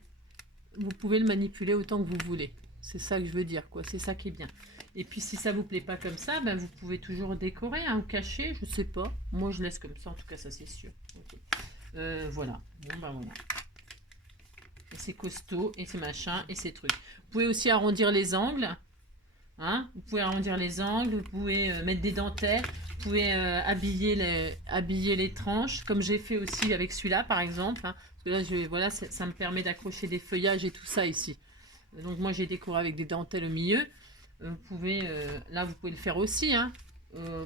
vous pouvez le manipuler autant que vous voulez. C'est ça que je veux dire, quoi. C'est ça qui est bien. Et puis si ça vous plaît pas comme ça, ben vous pouvez toujours décorer, hein, ou cacher, je sais pas. Moi je laisse comme ça, en tout cas ça c'est sûr. Okay. Voilà. Bon ben voilà. Et c'est costaud, et c'est machin, et c'est truc. Vous pouvez aussi arrondir les angles. Hein, vous pouvez arrondir les angles, vous pouvez mettre des dentelles, vous pouvez habiller les tranches, comme j'ai fait aussi avec celui-là par exemple. Hein, parce que là, voilà, ça me permet d'accrocher des feuillages et tout ça ici. Donc moi j'ai décoré avec des dentelles au milieu. Vous pouvez, là vous pouvez le faire aussi. Hein.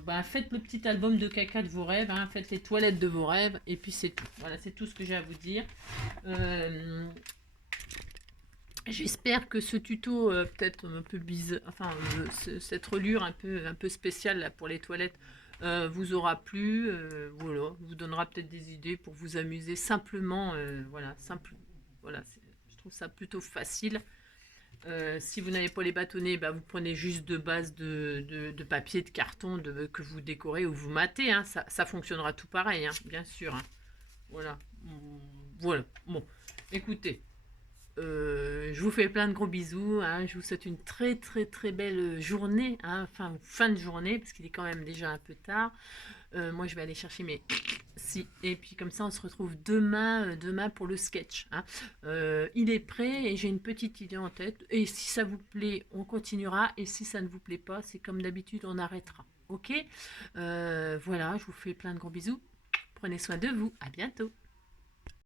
Bah, faites le petit album de caca de vos rêves, hein, faites les toilettes de vos rêves, et puis c'est tout. Voilà, c'est tout ce que j'ai à vous dire. J'espère que ce tuto, peut-être un peu bizarre, enfin cette reliure un peu spéciale là, pour les toilettes, vous aura plu. Voilà, vous donnera peut-être des idées pour vous amuser simplement. Voilà, voilà, je trouve ça plutôt facile. Si vous n'avez pas les bâtonnets, bah, vous prenez juste deux bases de papier, de carton que vous décorez ou vous matez. Hein, ça fonctionnera tout pareil, hein, bien sûr. Hein. Voilà. Voilà. Bon, écoutez. Je vous fais plein de gros bisous. Hein. Je vous souhaite une très très très belle journée. Hein. Enfin, fin de journée, parce qu'il est quand même déjà un peu tard. Moi, je vais aller chercher mes... Si. Et puis comme ça, on se retrouve demain pour le sketch. Hein. Il est prêt et j'ai une petite idée en tête. Et si ça vous plaît, on continuera. Et si ça ne vous plaît pas, c'est comme d'habitude, on arrêtera. Ok. Voilà, je vous fais plein de gros bisous. Prenez soin de vous. À bientôt.